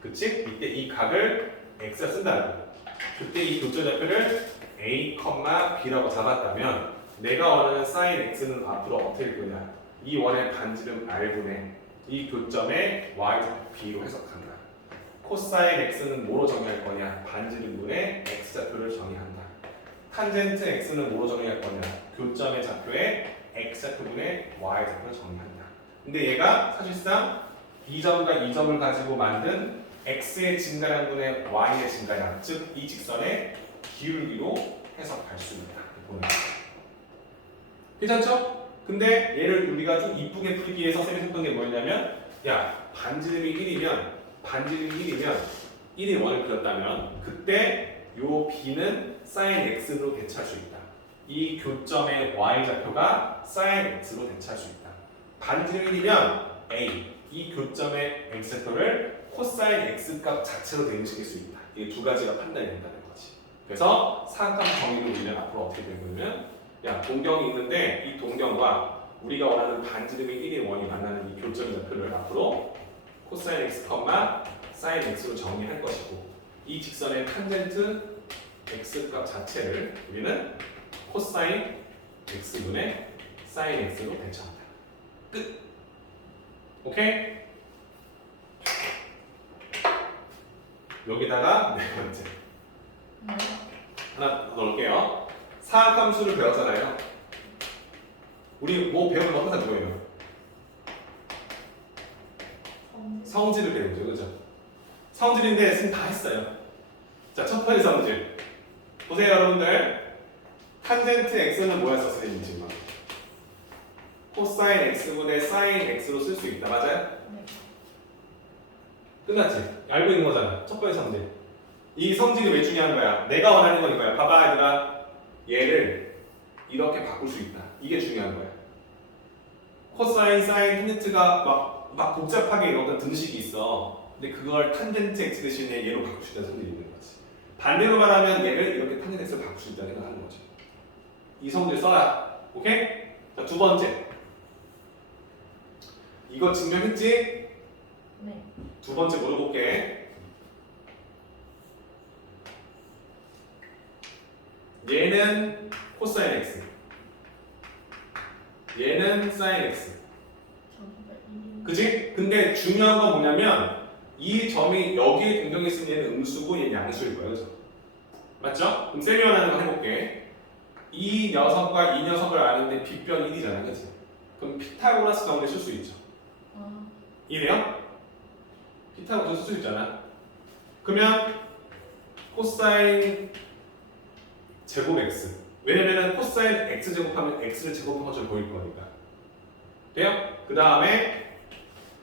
그치? 이때 이 각을 x라 쓴다는 거야. 그때 이 교점좌표를 a, b라고 잡았다면 내가 원하는 sin x는 앞으로 어떻게 될 거냐? 이 원의 반지름 r분의 이 교점의 y좌표 b로 해석한다. 코사인 x는 뭐로 정의할 거냐? 반지름분의 x좌표를 정의한다. 탄젠트 x는 뭐로 정의할 거냐? 교점의 좌표의 x좌표분의 y좌표를 정의한다. 근데 얘가 사실상 이 점과 이 점을 가지고 만든 x의 증가량분의 y의 증가량, 즉 이 직선의 기울기로 해석할 수 있다. 괜찮죠? 근데 얘를 우리가 좀 이쁘게 풀기 위해서 쌤이 했던 게 뭐였냐면 야 반지름이 1이면 1이 원을 그렸다면 그때 요 b는 sin x로 대체할 수 있다. 이 교점의 y좌표가 sin x로 대체할 수 있다. 반지름 1이면 a 이 교점의 x좌표를 코사인 x 값 자체로 대응시킬 수 있다. 이 두 가지가 판단이 된다는 거지. 그래서 사각함 정의를 우리는 앞으로 어떻게 되냐면 야 동경이 있는데 이 동경과 우리가 원하는 반지름이 1인 원이 만나는 이 교점 좌표를 앞으로 코사인 x, 사인 x로 정의할 것이고 이 직선의 탄젠트 x 값 자체를 우리는 코사인 x분의 사인 x로 대처한다. 끝. 오케이? 여기다가 네 번째 하나 더 넣을게요. 사각함수를 배웠잖아요. 우리 뭐 배우는 거 항상 뭐예요? 성질을 배우죠, 그죠? 성질인데 쌤 다 했어요. 자, 첫 번째 성질 보세요, 여러분들. 탄젠트 x는 뭐였어, 선생님 지금? 코사인 x분의 사인 x로 쓸 수 있다, 맞아요? 네. 끝났지? 알고 있는 거잖아. 첫 번째 성질. 이 성질이 왜 중요한 거야? 내가 원하는 건 이거야. 봐봐, 얘들아. 얘를 이렇게 바꿀 수 있다. 이게 중요한 거야. 코사인, 사인, 탄젠트가 막 복잡하게 이런 어떤 등식이 있어. 근데 그걸 탄젠트 x 대신에 얘로 바꿀 수 있다는 성질이 있는 거지. 반대로 말하면 얘를 이렇게 탄젠트 x로 바꿀 수 있다는 생각하는 거지. 이 성질 써라. 오케이? 자, 두 번째. 이거 증명했지? 네. 두 번째 물어볼게. 얘는 코사인 x, 얘는 사인 x. 그지? 근데 중요한 건 뭐냐면 이 점이 여기에 동경이 있으면 얘는 음수고 얘는 양수일 거예요. 그죠? 맞죠? 그럼 쌤이 원하는 거 해볼게. 이 녀석과 이 녀석을 아는데 빗변 1이잖아. 그치? 그럼 피타고라스 정리 쓸 수 있죠. 이래요? 피타고라스 쓸 수 있잖아. 그러면 코사인 제곱 x. 왜냐면은 코사인 x 제곱하면 x를 제곱한 것처럼 보일 거니까. 돼요? 그 다음에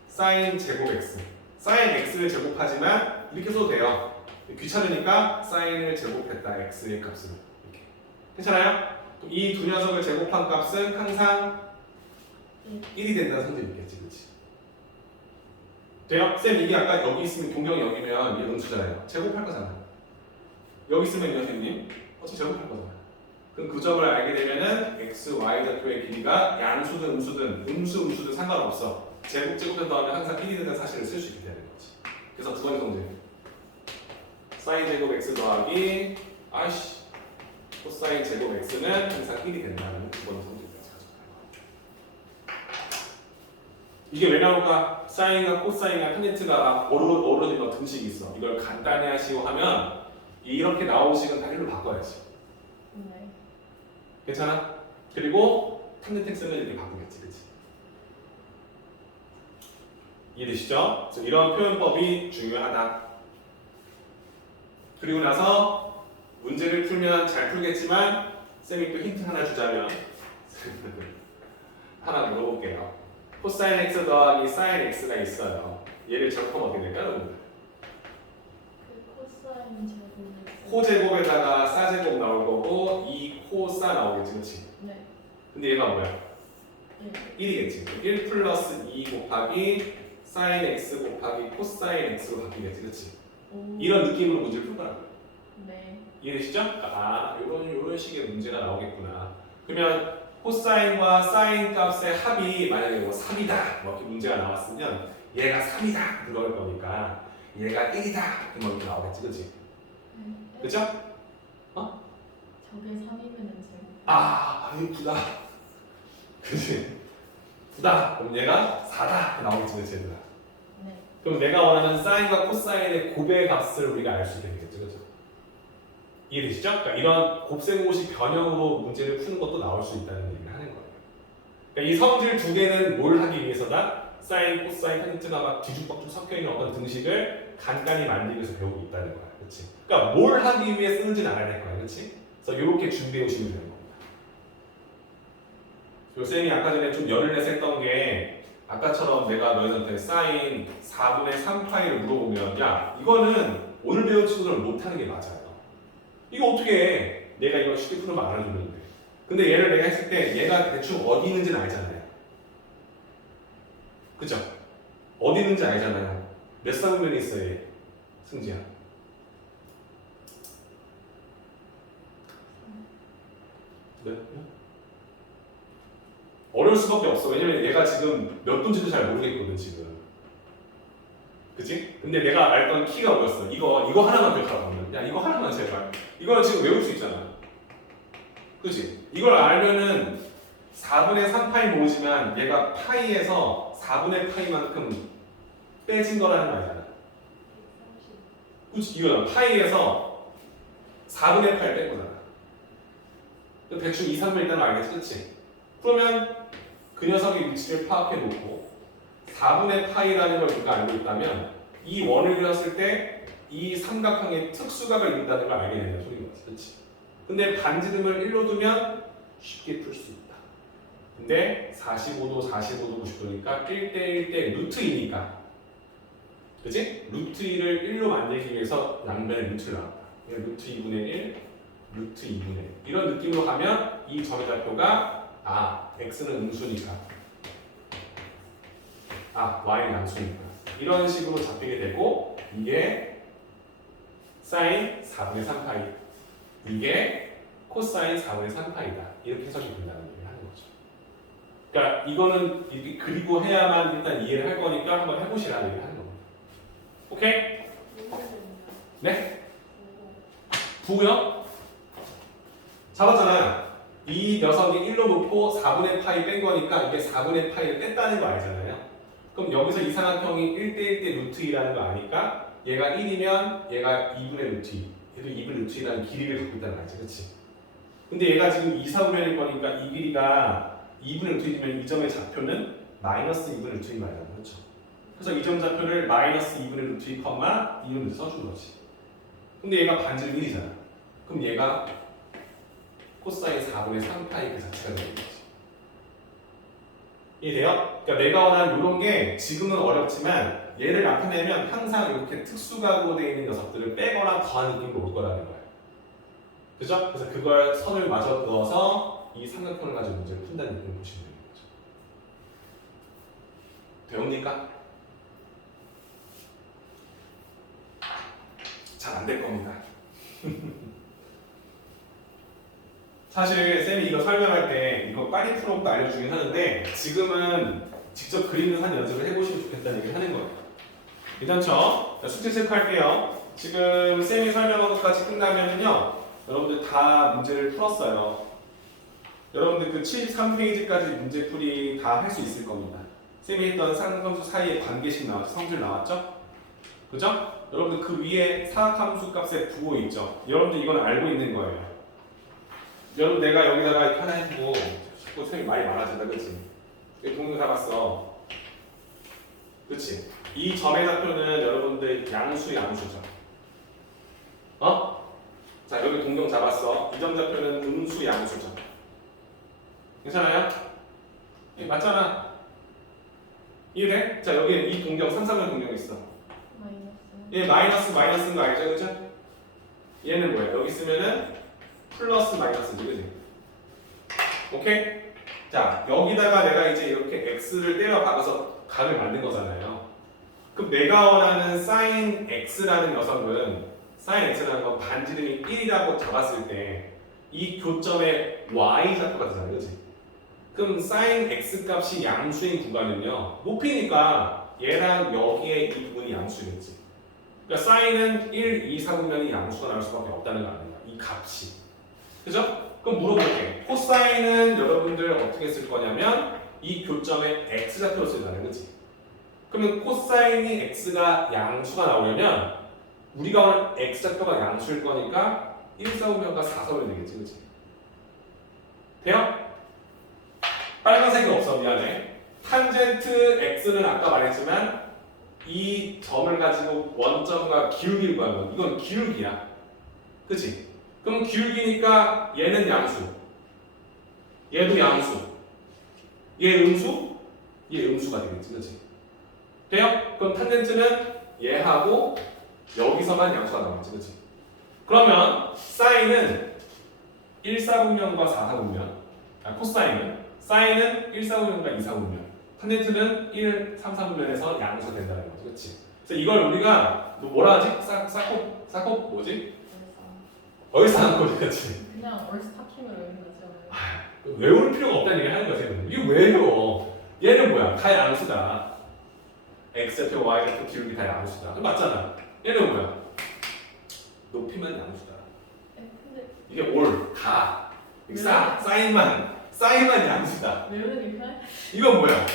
사인 제곱 x. 사인 x를 제곱하지만 이렇게 써도 돼요. 귀찮으니까 사인을 제곱했다 x의 값으로. 이렇게. 괜찮아요? 이 두 녀석을 제곱한 값은 항상 1이 된다는 성질이 있겠지, 그렇지? 돼요? 쌤 이게 아까 여기 있으면 동경이 여기면 얘 음수잖아요. 제곱할 거잖아. 여기 있으면요, 선생님? 어차피 제곱할 거잖아. 그럼 그 점을 알게 되면은 x, y 좌표의 길이가 양수든 음수든 음수든 상관없어. 제곱해서 더하면 항상 1이 되는 사실을 쓸 수 있게 되는 거지. 그래서 두 번째 성질. 사인 제곱 x 더하기 코사인 제곱 x는 항상 1이 된다는 두 번째 성질까지 가져가요. 이게 왜 나올까? 사인과 코사인과 탄젠트가 어우러진 등식이 있어. 이걸 간단히 하시고 하면 이렇게 나온 식은 다 1로 바꿔야지. 네. 괜찮아? 그리고 탄젠트 x는 이렇게 바꾸겠지, 그렇지? 이해되시죠? 그래서 이런 표현법이 중요하다. 그리고 나서 문제를 풀면 잘 풀겠지만 쌤이 또 힌트 하나 주자면 하나 물어볼게요. 코사인 x 더하기 사인 x가 있어요. 얘를 적으면 어떻게 될까요, 여러분? 그 코사인 제곱 x. 코제곱에다가 사제곱 나올 거고 이 코사 나오겠지, 그렇지? 네. 근데 얘가 뭐야? 1. 1이겠지. 1 플러스 2 곱하기 사인 x 곱하기 코사인 x로 바뀌겠지, 그렇지? 오. 이런 느낌으로 문제를 풀 거라고요. 네. 이해되시죠? 이런 식의 문제가 나오겠구나. 그러면 코사인과 사인 값의 합이 만약에 뭐 3이다 뭐 이렇게 문제가 나왔으면 얘가 3이다 그럴 거니까 얘가 1이다 뭐 이렇게 나오겠지, 그렇지? 네. 그렇죠? 저게 3이면은 제곱. 아니 부다. 그렇지? 부다. 그럼 얘가 4다 나오겠지, 그렇지? 얘들아? 네. 그럼 내가 원하는 사인과 코사인의 곱의 값을 우리가 알 수 있게 되겠죠, 그렇죠? 이해되시죠? 그러니까 이런 곱셈공식 변형으로 문제를 푸는 것도 나올 수 있다는 얘기를 하는 거예요. 그러니까 이 성질 두 개는 뭘 하기 위해서다? 사인, 코사인, 탄젠트가 막 뒤죽박죽 섞여 있는 어떤 등식을 간단히 만들기 위해서 배우고 있다는 거야, 그렇지? 그러니까 뭘 하기 위해 쓰는지는 알아야 될 거야, 그렇지? 그래서 이렇게 준비해 오시면 되는 겁니다. 요 쌤이 아까 전에 좀 열을 내서 했던 게 아까처럼 내가 너희한테 사인 4분의 3파이를 물어보면 야 이거는 오늘 배운 친구들은 못하는 게 맞아요. 이거 어떻게 해? 내가 이거 쉽게 풀으면 알아주는데. 근데 얘를 내가 했을 때 얘가 대충 어디 있는지는 알잖아요. 그죠? 어디 있는지 알잖아요. 몇 쌍면에 있어 얘? 승지야. 네? 어려울 수밖에 없어. 왜냐면 얘가 지금 몇 돈지도 잘 모르겠거든 지금. 그치? 근데 내가 알던 키가 뭐였어? 이거 하나만 기억하라고 하면 야 이거 하나만 제발. 이거는 지금 외울 수 있잖아. 그치? 이걸 알면은 4분의 3파이 모으지만 얘가 파이에서 4분의 파이만큼 빼진 거라는 거 알잖아. 그치? 이거는 파이에서 4분의 8 뺀 거잖아. 대충 2, 3분 있다는 거 알겠지? 그치? 그러면 그 녀석의 위치를 파악해 놓고 4분의 파이라는 걸 우리가 알고 있다면 이 원을 그렸을 때 이 삼각형의 특수각을 이룬다는 걸 알게 된다는 소리인 거지, 그렇지? 근데 반지름을 1로 두면 쉽게 풀 수 있다. 근데 45도, 90도니까 1대 1대 루트 2니까, 그렇지? 루트 2를 1로 만들기 위해서 양변에 루트를 나왔다. 루트 2분의 1, 루트 2분의 1 이런 느낌으로 가면 이 점의 좌표가 x는 음수니까 y는 양수니까 이런 식으로 잡히게 되고 이게 사인 4분의 3파이 이게 코사인 4분의 3파이다 이렇게 해석이 된다는 얘기를 하는 거죠. 그러니까 이거는 이렇게 그리고 해야만 일단 이해를 할 거니까 한번 해보시라는 얘기를 하는 겁니다. 오케이? 네? 부요? 잡았잖아요. 이 녀석이 1로 놓고 4분의 파이 뺀 거니까 이게 4분의 파이를 뺐다는 거 알잖아요. 그럼 여기서 이 삼각형이 1대 1대 루트 2라는 거 아니까 얘가 1이면 얘가 2분의 루트 2 얘도 2분의 루트 2라는 길이를 갖고 있다는 거 알지, 그치? 근데 얘가 지금 2, 4분의 거니까 이 길이가 2분의 루트 2면 이 점의 좌표는 마이너스 2분의 루트 2 말이잖아, 그렇죠? 그래서 이 점 좌표를 마이너스 2분의 루트 2, 2를 써준 거지. 근데 얘가 반지름 1이잖아. 그럼 얘가 코사인 4분의 3파이 그 자체가 되는 거지. 이해돼요? 그러니까 내가 원하는 이런 게 지금은 어렵지만 얘를 나타내면 항상 이렇게 특수각으로 되어 있는 녀석들을 빼거나 더한 느낌으로 올 거라는 거예요. 그죠? 그래서 그걸 선을 마저 넣어서 이 삼각형을 가지고 문제를 푼다는 느낌을 보시면 되는 거죠. 배웁니까? 잘 안 될 겁니다. 사실 쌤이 이거 설명할 때 이거 빨리 풀어도 알려주긴 하는데 지금은 직접 그리는 한 연습을 해보시면 좋겠다는 얘기를 하는 거예요. 괜찮죠? 자, 숙제 체크할게요. 지금 쌤이 설명한 것까지 끝나면은요 여러분들 다 문제를 풀었어요. 여러분들 그 73페이지까지 문제풀이 다 할 수 있을 겁니다. 쌤이 했던 상함수 사이에 관계식 나왔죠? 성질 나왔죠? 그죠? 여러분들 그 위에 사각함수 값의 부호 있죠? 여러분들 이건 알고 있는 거예요. 여러분 내가 여기다가 이렇게 하나 해주고 자꾸 쌤이 말이 많아진다 그치? 동영 잡았어 그치? 이 점의 좌표는 여러분들 양수죠 어? 자 여기 동경 잡았어 이 점 좌표는 음수 양수죠 괜찮아요? 예, 맞잖아 이해돼? 자 여기 이 동경 3,3면 동경 있어 마이너스. 얘 마이너스인 거 알죠? 그죠? 얘는 뭐야? 여기 쓰면은 플러스 마이너스지 그지? 오케이? 자 여기다가 내가 이제 이렇게 x를 때려 박아서 각을 만든 거잖아요. 그럼 내가 원하는 sin x라는 녀석은 sin x라는 건 반지름이 1이라고 잡았을 때 이 교점의 y 좌표가 되잖아요, 그렇지? 그럼 sin x 값이 양수인 구간은요 높이니까 얘랑 여기에 이 부분이 양수겠지. 그러니까 sin은 1, 2, 4분면이 양수가 나올 수밖에 없다는 거 아니야? 이 값이. 그죠? 그럼 물어볼게. 코사인은 여러분들 어떻게 쓸 거냐면 이 교점에 x 좌표로 쓰잖아요, 그렇지? 그러면 코사인이 x가 양수가 나오려면 우리가 오늘 x 좌표가 양수일 거니까 1, 4분면과 4, 4분면 되겠지, 그렇지? 돼요? 빨간색이 없어, 미안해. 탄젠트 x는 아까 말했지만 이 점을 가지고 원점과 기울기를 구하는 건 이건 기울기야, 그렇지? 그럼 기울기니까 얘는 양수, 얘도 양수, 얘 음수, 얘 음수가 되겠지, 그렇지? 돼요? 그럼 탄젠트는 얘하고 여기서만 양수가 나오겠지, 그렇지? 그러면 사인은 1, 4분면과 4, 4분면, 코사인은 사인은 1, 4분면과 2, 4분면, 탄젠트는 1, 3, 4분면에서 양수가 된다는 거지, 그렇지? 그래서 이걸 우리가 뭐라 하지? 사코 뭐지? 얼싸안꼴이 그렇지. 그냥 얼스타킹으로 외우는 거잖아요. 외울 필요가 없다는 얘기 하는 거지. 이게 왜 외워? 얘는 뭐야? 다 양수다. x좌표, y좌표, 기울기 다 양수다. 맞잖아. 얘는 뭐야? 높이만 양수다. 근데 이게 올, 다. 사인만 양수다. 외우는 게 편해? 이건 뭐야?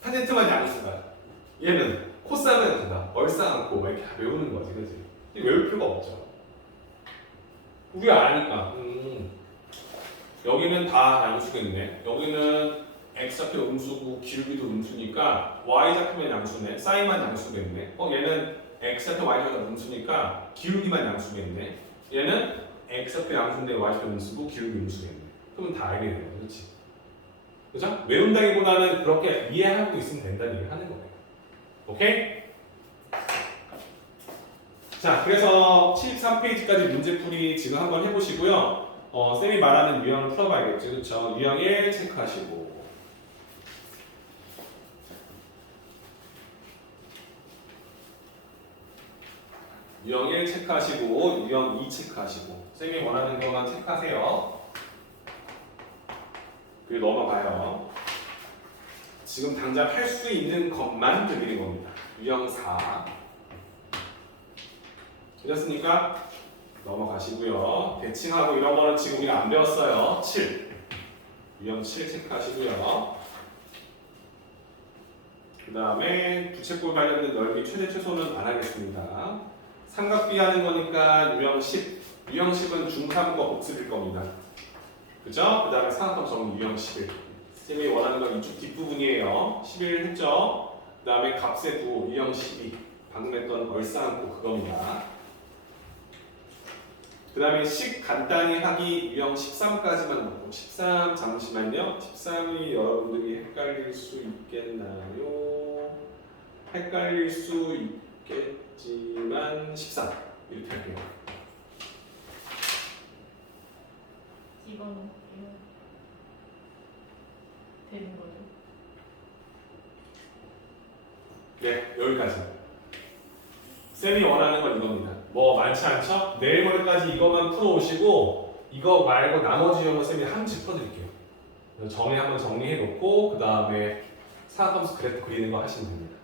탄젠트만 양수다. 얘는 코사인은 된다. 얼싸안고 막 이렇게 외우는 거지, 그렇지? 외울 필요가 없죠. 우리가 아니까. 여기는 다 양수겠네. 여기는 x좌표 음수고 기울기도 음수니까 y좌표면 양수네. 사인만 양수겠네. 얘는 x좌표 y좌표 음수니까 기울기만 양수겠네. 얘는 x좌표 양수인데 y좌표 음수고 기울기 음수겠네. 그러면 다 알게 되는 거야, 그렇지? 그죠? 외운다기보다는 그렇게 이해하고 있으면 된다는 얘기를 하는 거예요. 오케이? 자, 그래서 73페이지까지 문제풀이 지금 한번 해보시고요. 쌤이 말하는 유형을 풀어봐야겠죠. 그렇죠? 유형 1 체크하시고 유형 1 체크하시고 유형 2 체크하시고 쌤이 원하는 것만 체크하세요. 그리고 넘어가요. 지금 당장 할 수 있는 것만 드리는 겁니다. 유형 4 되셨습니까? 넘어가시고요. 대칭하고 이런 거는 지금 우리가 안 배웠어요. 7 유형 7 체크하시고요. 그 다음에 부채꼴 관련된 넓이 최대 최소는 안 하겠습니다. 삼각비 하는 거니까 유형 10 유형 10은 중3과 복습일 겁니다. 그죠? 그 다음에 사각함 정은 유형 11 쌤이 원하는 건 이쪽 뒷부분이에요. 11 했죠? 그 다음에 값의 부 유형 12 방금 했던 얼싸안고 그겁니다. 그 다음에 식 간단히 하기 유형 13까지만 놓고 13 잠시만요. 13이 여러분들이 헷갈릴 수 있겠나요? 헷갈릴 수 있겠지만 13 이렇게 할게요. 이거는 되는 거죠. 네, 여기까지. 쌤이 원하는 건 이겁니다. 뭐 많지 않죠? 내일 모레까지 이것만 풀어오시고 이거 말고 나머지 영어 쌤이 한 집 풀어드릴게요. 한번 정리해 놓고 그 다음에 사각함수 그래프 그리는 거 하시면 됩니다.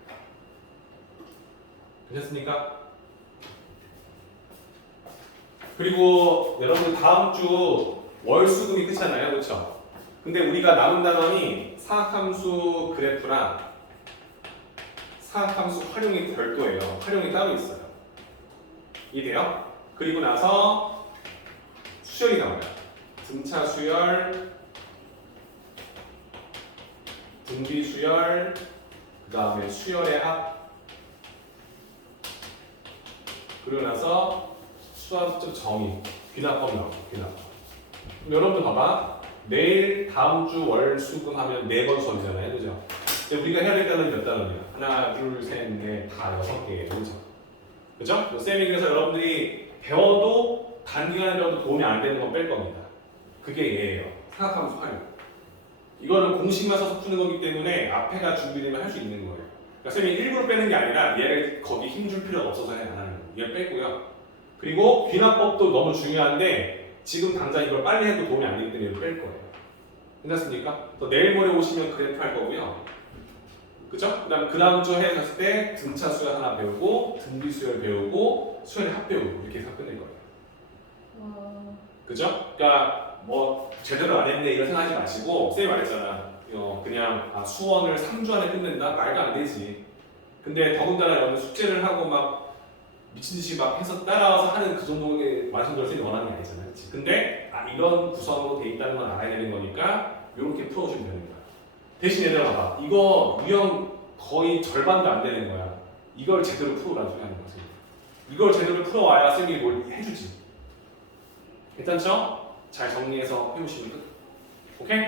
되셨습니까? 그리고 여러분들 다음 주 월수금이 끝이잖아요, 그렇죠? 근데 우리가 남은 단원이 사각함수 그래프랑 사각함수 활용이 별도예요. 활용이 따로 있어요. 이해돼요? 그리고 나서 수열이 나와요. 등차 수열, 분비 수열, 그 다음에 수열의 합, 그리고 나서 수학적 정의, 귀납법 나오고 귀납법. 그럼 여러분들 봐봐. 내일 다음 주 월수금 하면 4번 수업이잖아요, 그죠? 근데 우리가 해야 될 단원이 몇 단원이야? 하나, 둘, 셋, 넷, 다 6개예요, 그죠? 그죠? 쌤이 그래서 여러분들이 배워도 단기간에 배워도 도움이 안 되는 건 뺄 겁니다. 그게 얘예요. 사각함수 활용. 이거는 공식만 써서 푸는 거기 때문에 앞에가 준비되면 할 수 있는 거예요. 그러니까 쌤이 일부러 빼는 게 아니라 얘를 거기 힘줄 필요가 없어서 안 하는 거예요. 얘 빼고요. 그리고 귀납법도 너무 중요한데 지금 당장 이걸 빨리 해도 도움이 안 되기 때문에 뺄 거예요. 괜찮습니까? 또 내일 모레 오시면 그래프 할 거고요. 그죠? 그 다음 주에 갔을 때 등차 수열 하나 배우고 등비 수열 배우고 수열의 합 배우고 이렇게 해서 끝낼 거예요. 그죠? 그러니까 뭐 제대로 안 했네 이런 생각하지 마시고 쌤이 말했잖아. 그냥 수원을 3주 안에 끝낸다? 말도 안 되지. 근데 더군다나 여러분 숙제를 하고 막 미친듯이 막 해서 따라와서 하는 그 정도의 완성도를 쌤이 원하는 게 아니잖아요. 그치? 근데 이런 구성으로 돼 있다는 건 알아야 되는 거니까 이렇게 풀어주면 되는 거야. 대신 얘들아 봐봐. 이거 유형 거의 절반도 안 되는 거야. 이걸 제대로 풀어라 소리 하는 거지. 이걸 제대로 풀어와야 쌤이 뭘 해주지. 괜찮죠? 잘 정리해서 해오시면 끝. 오케이?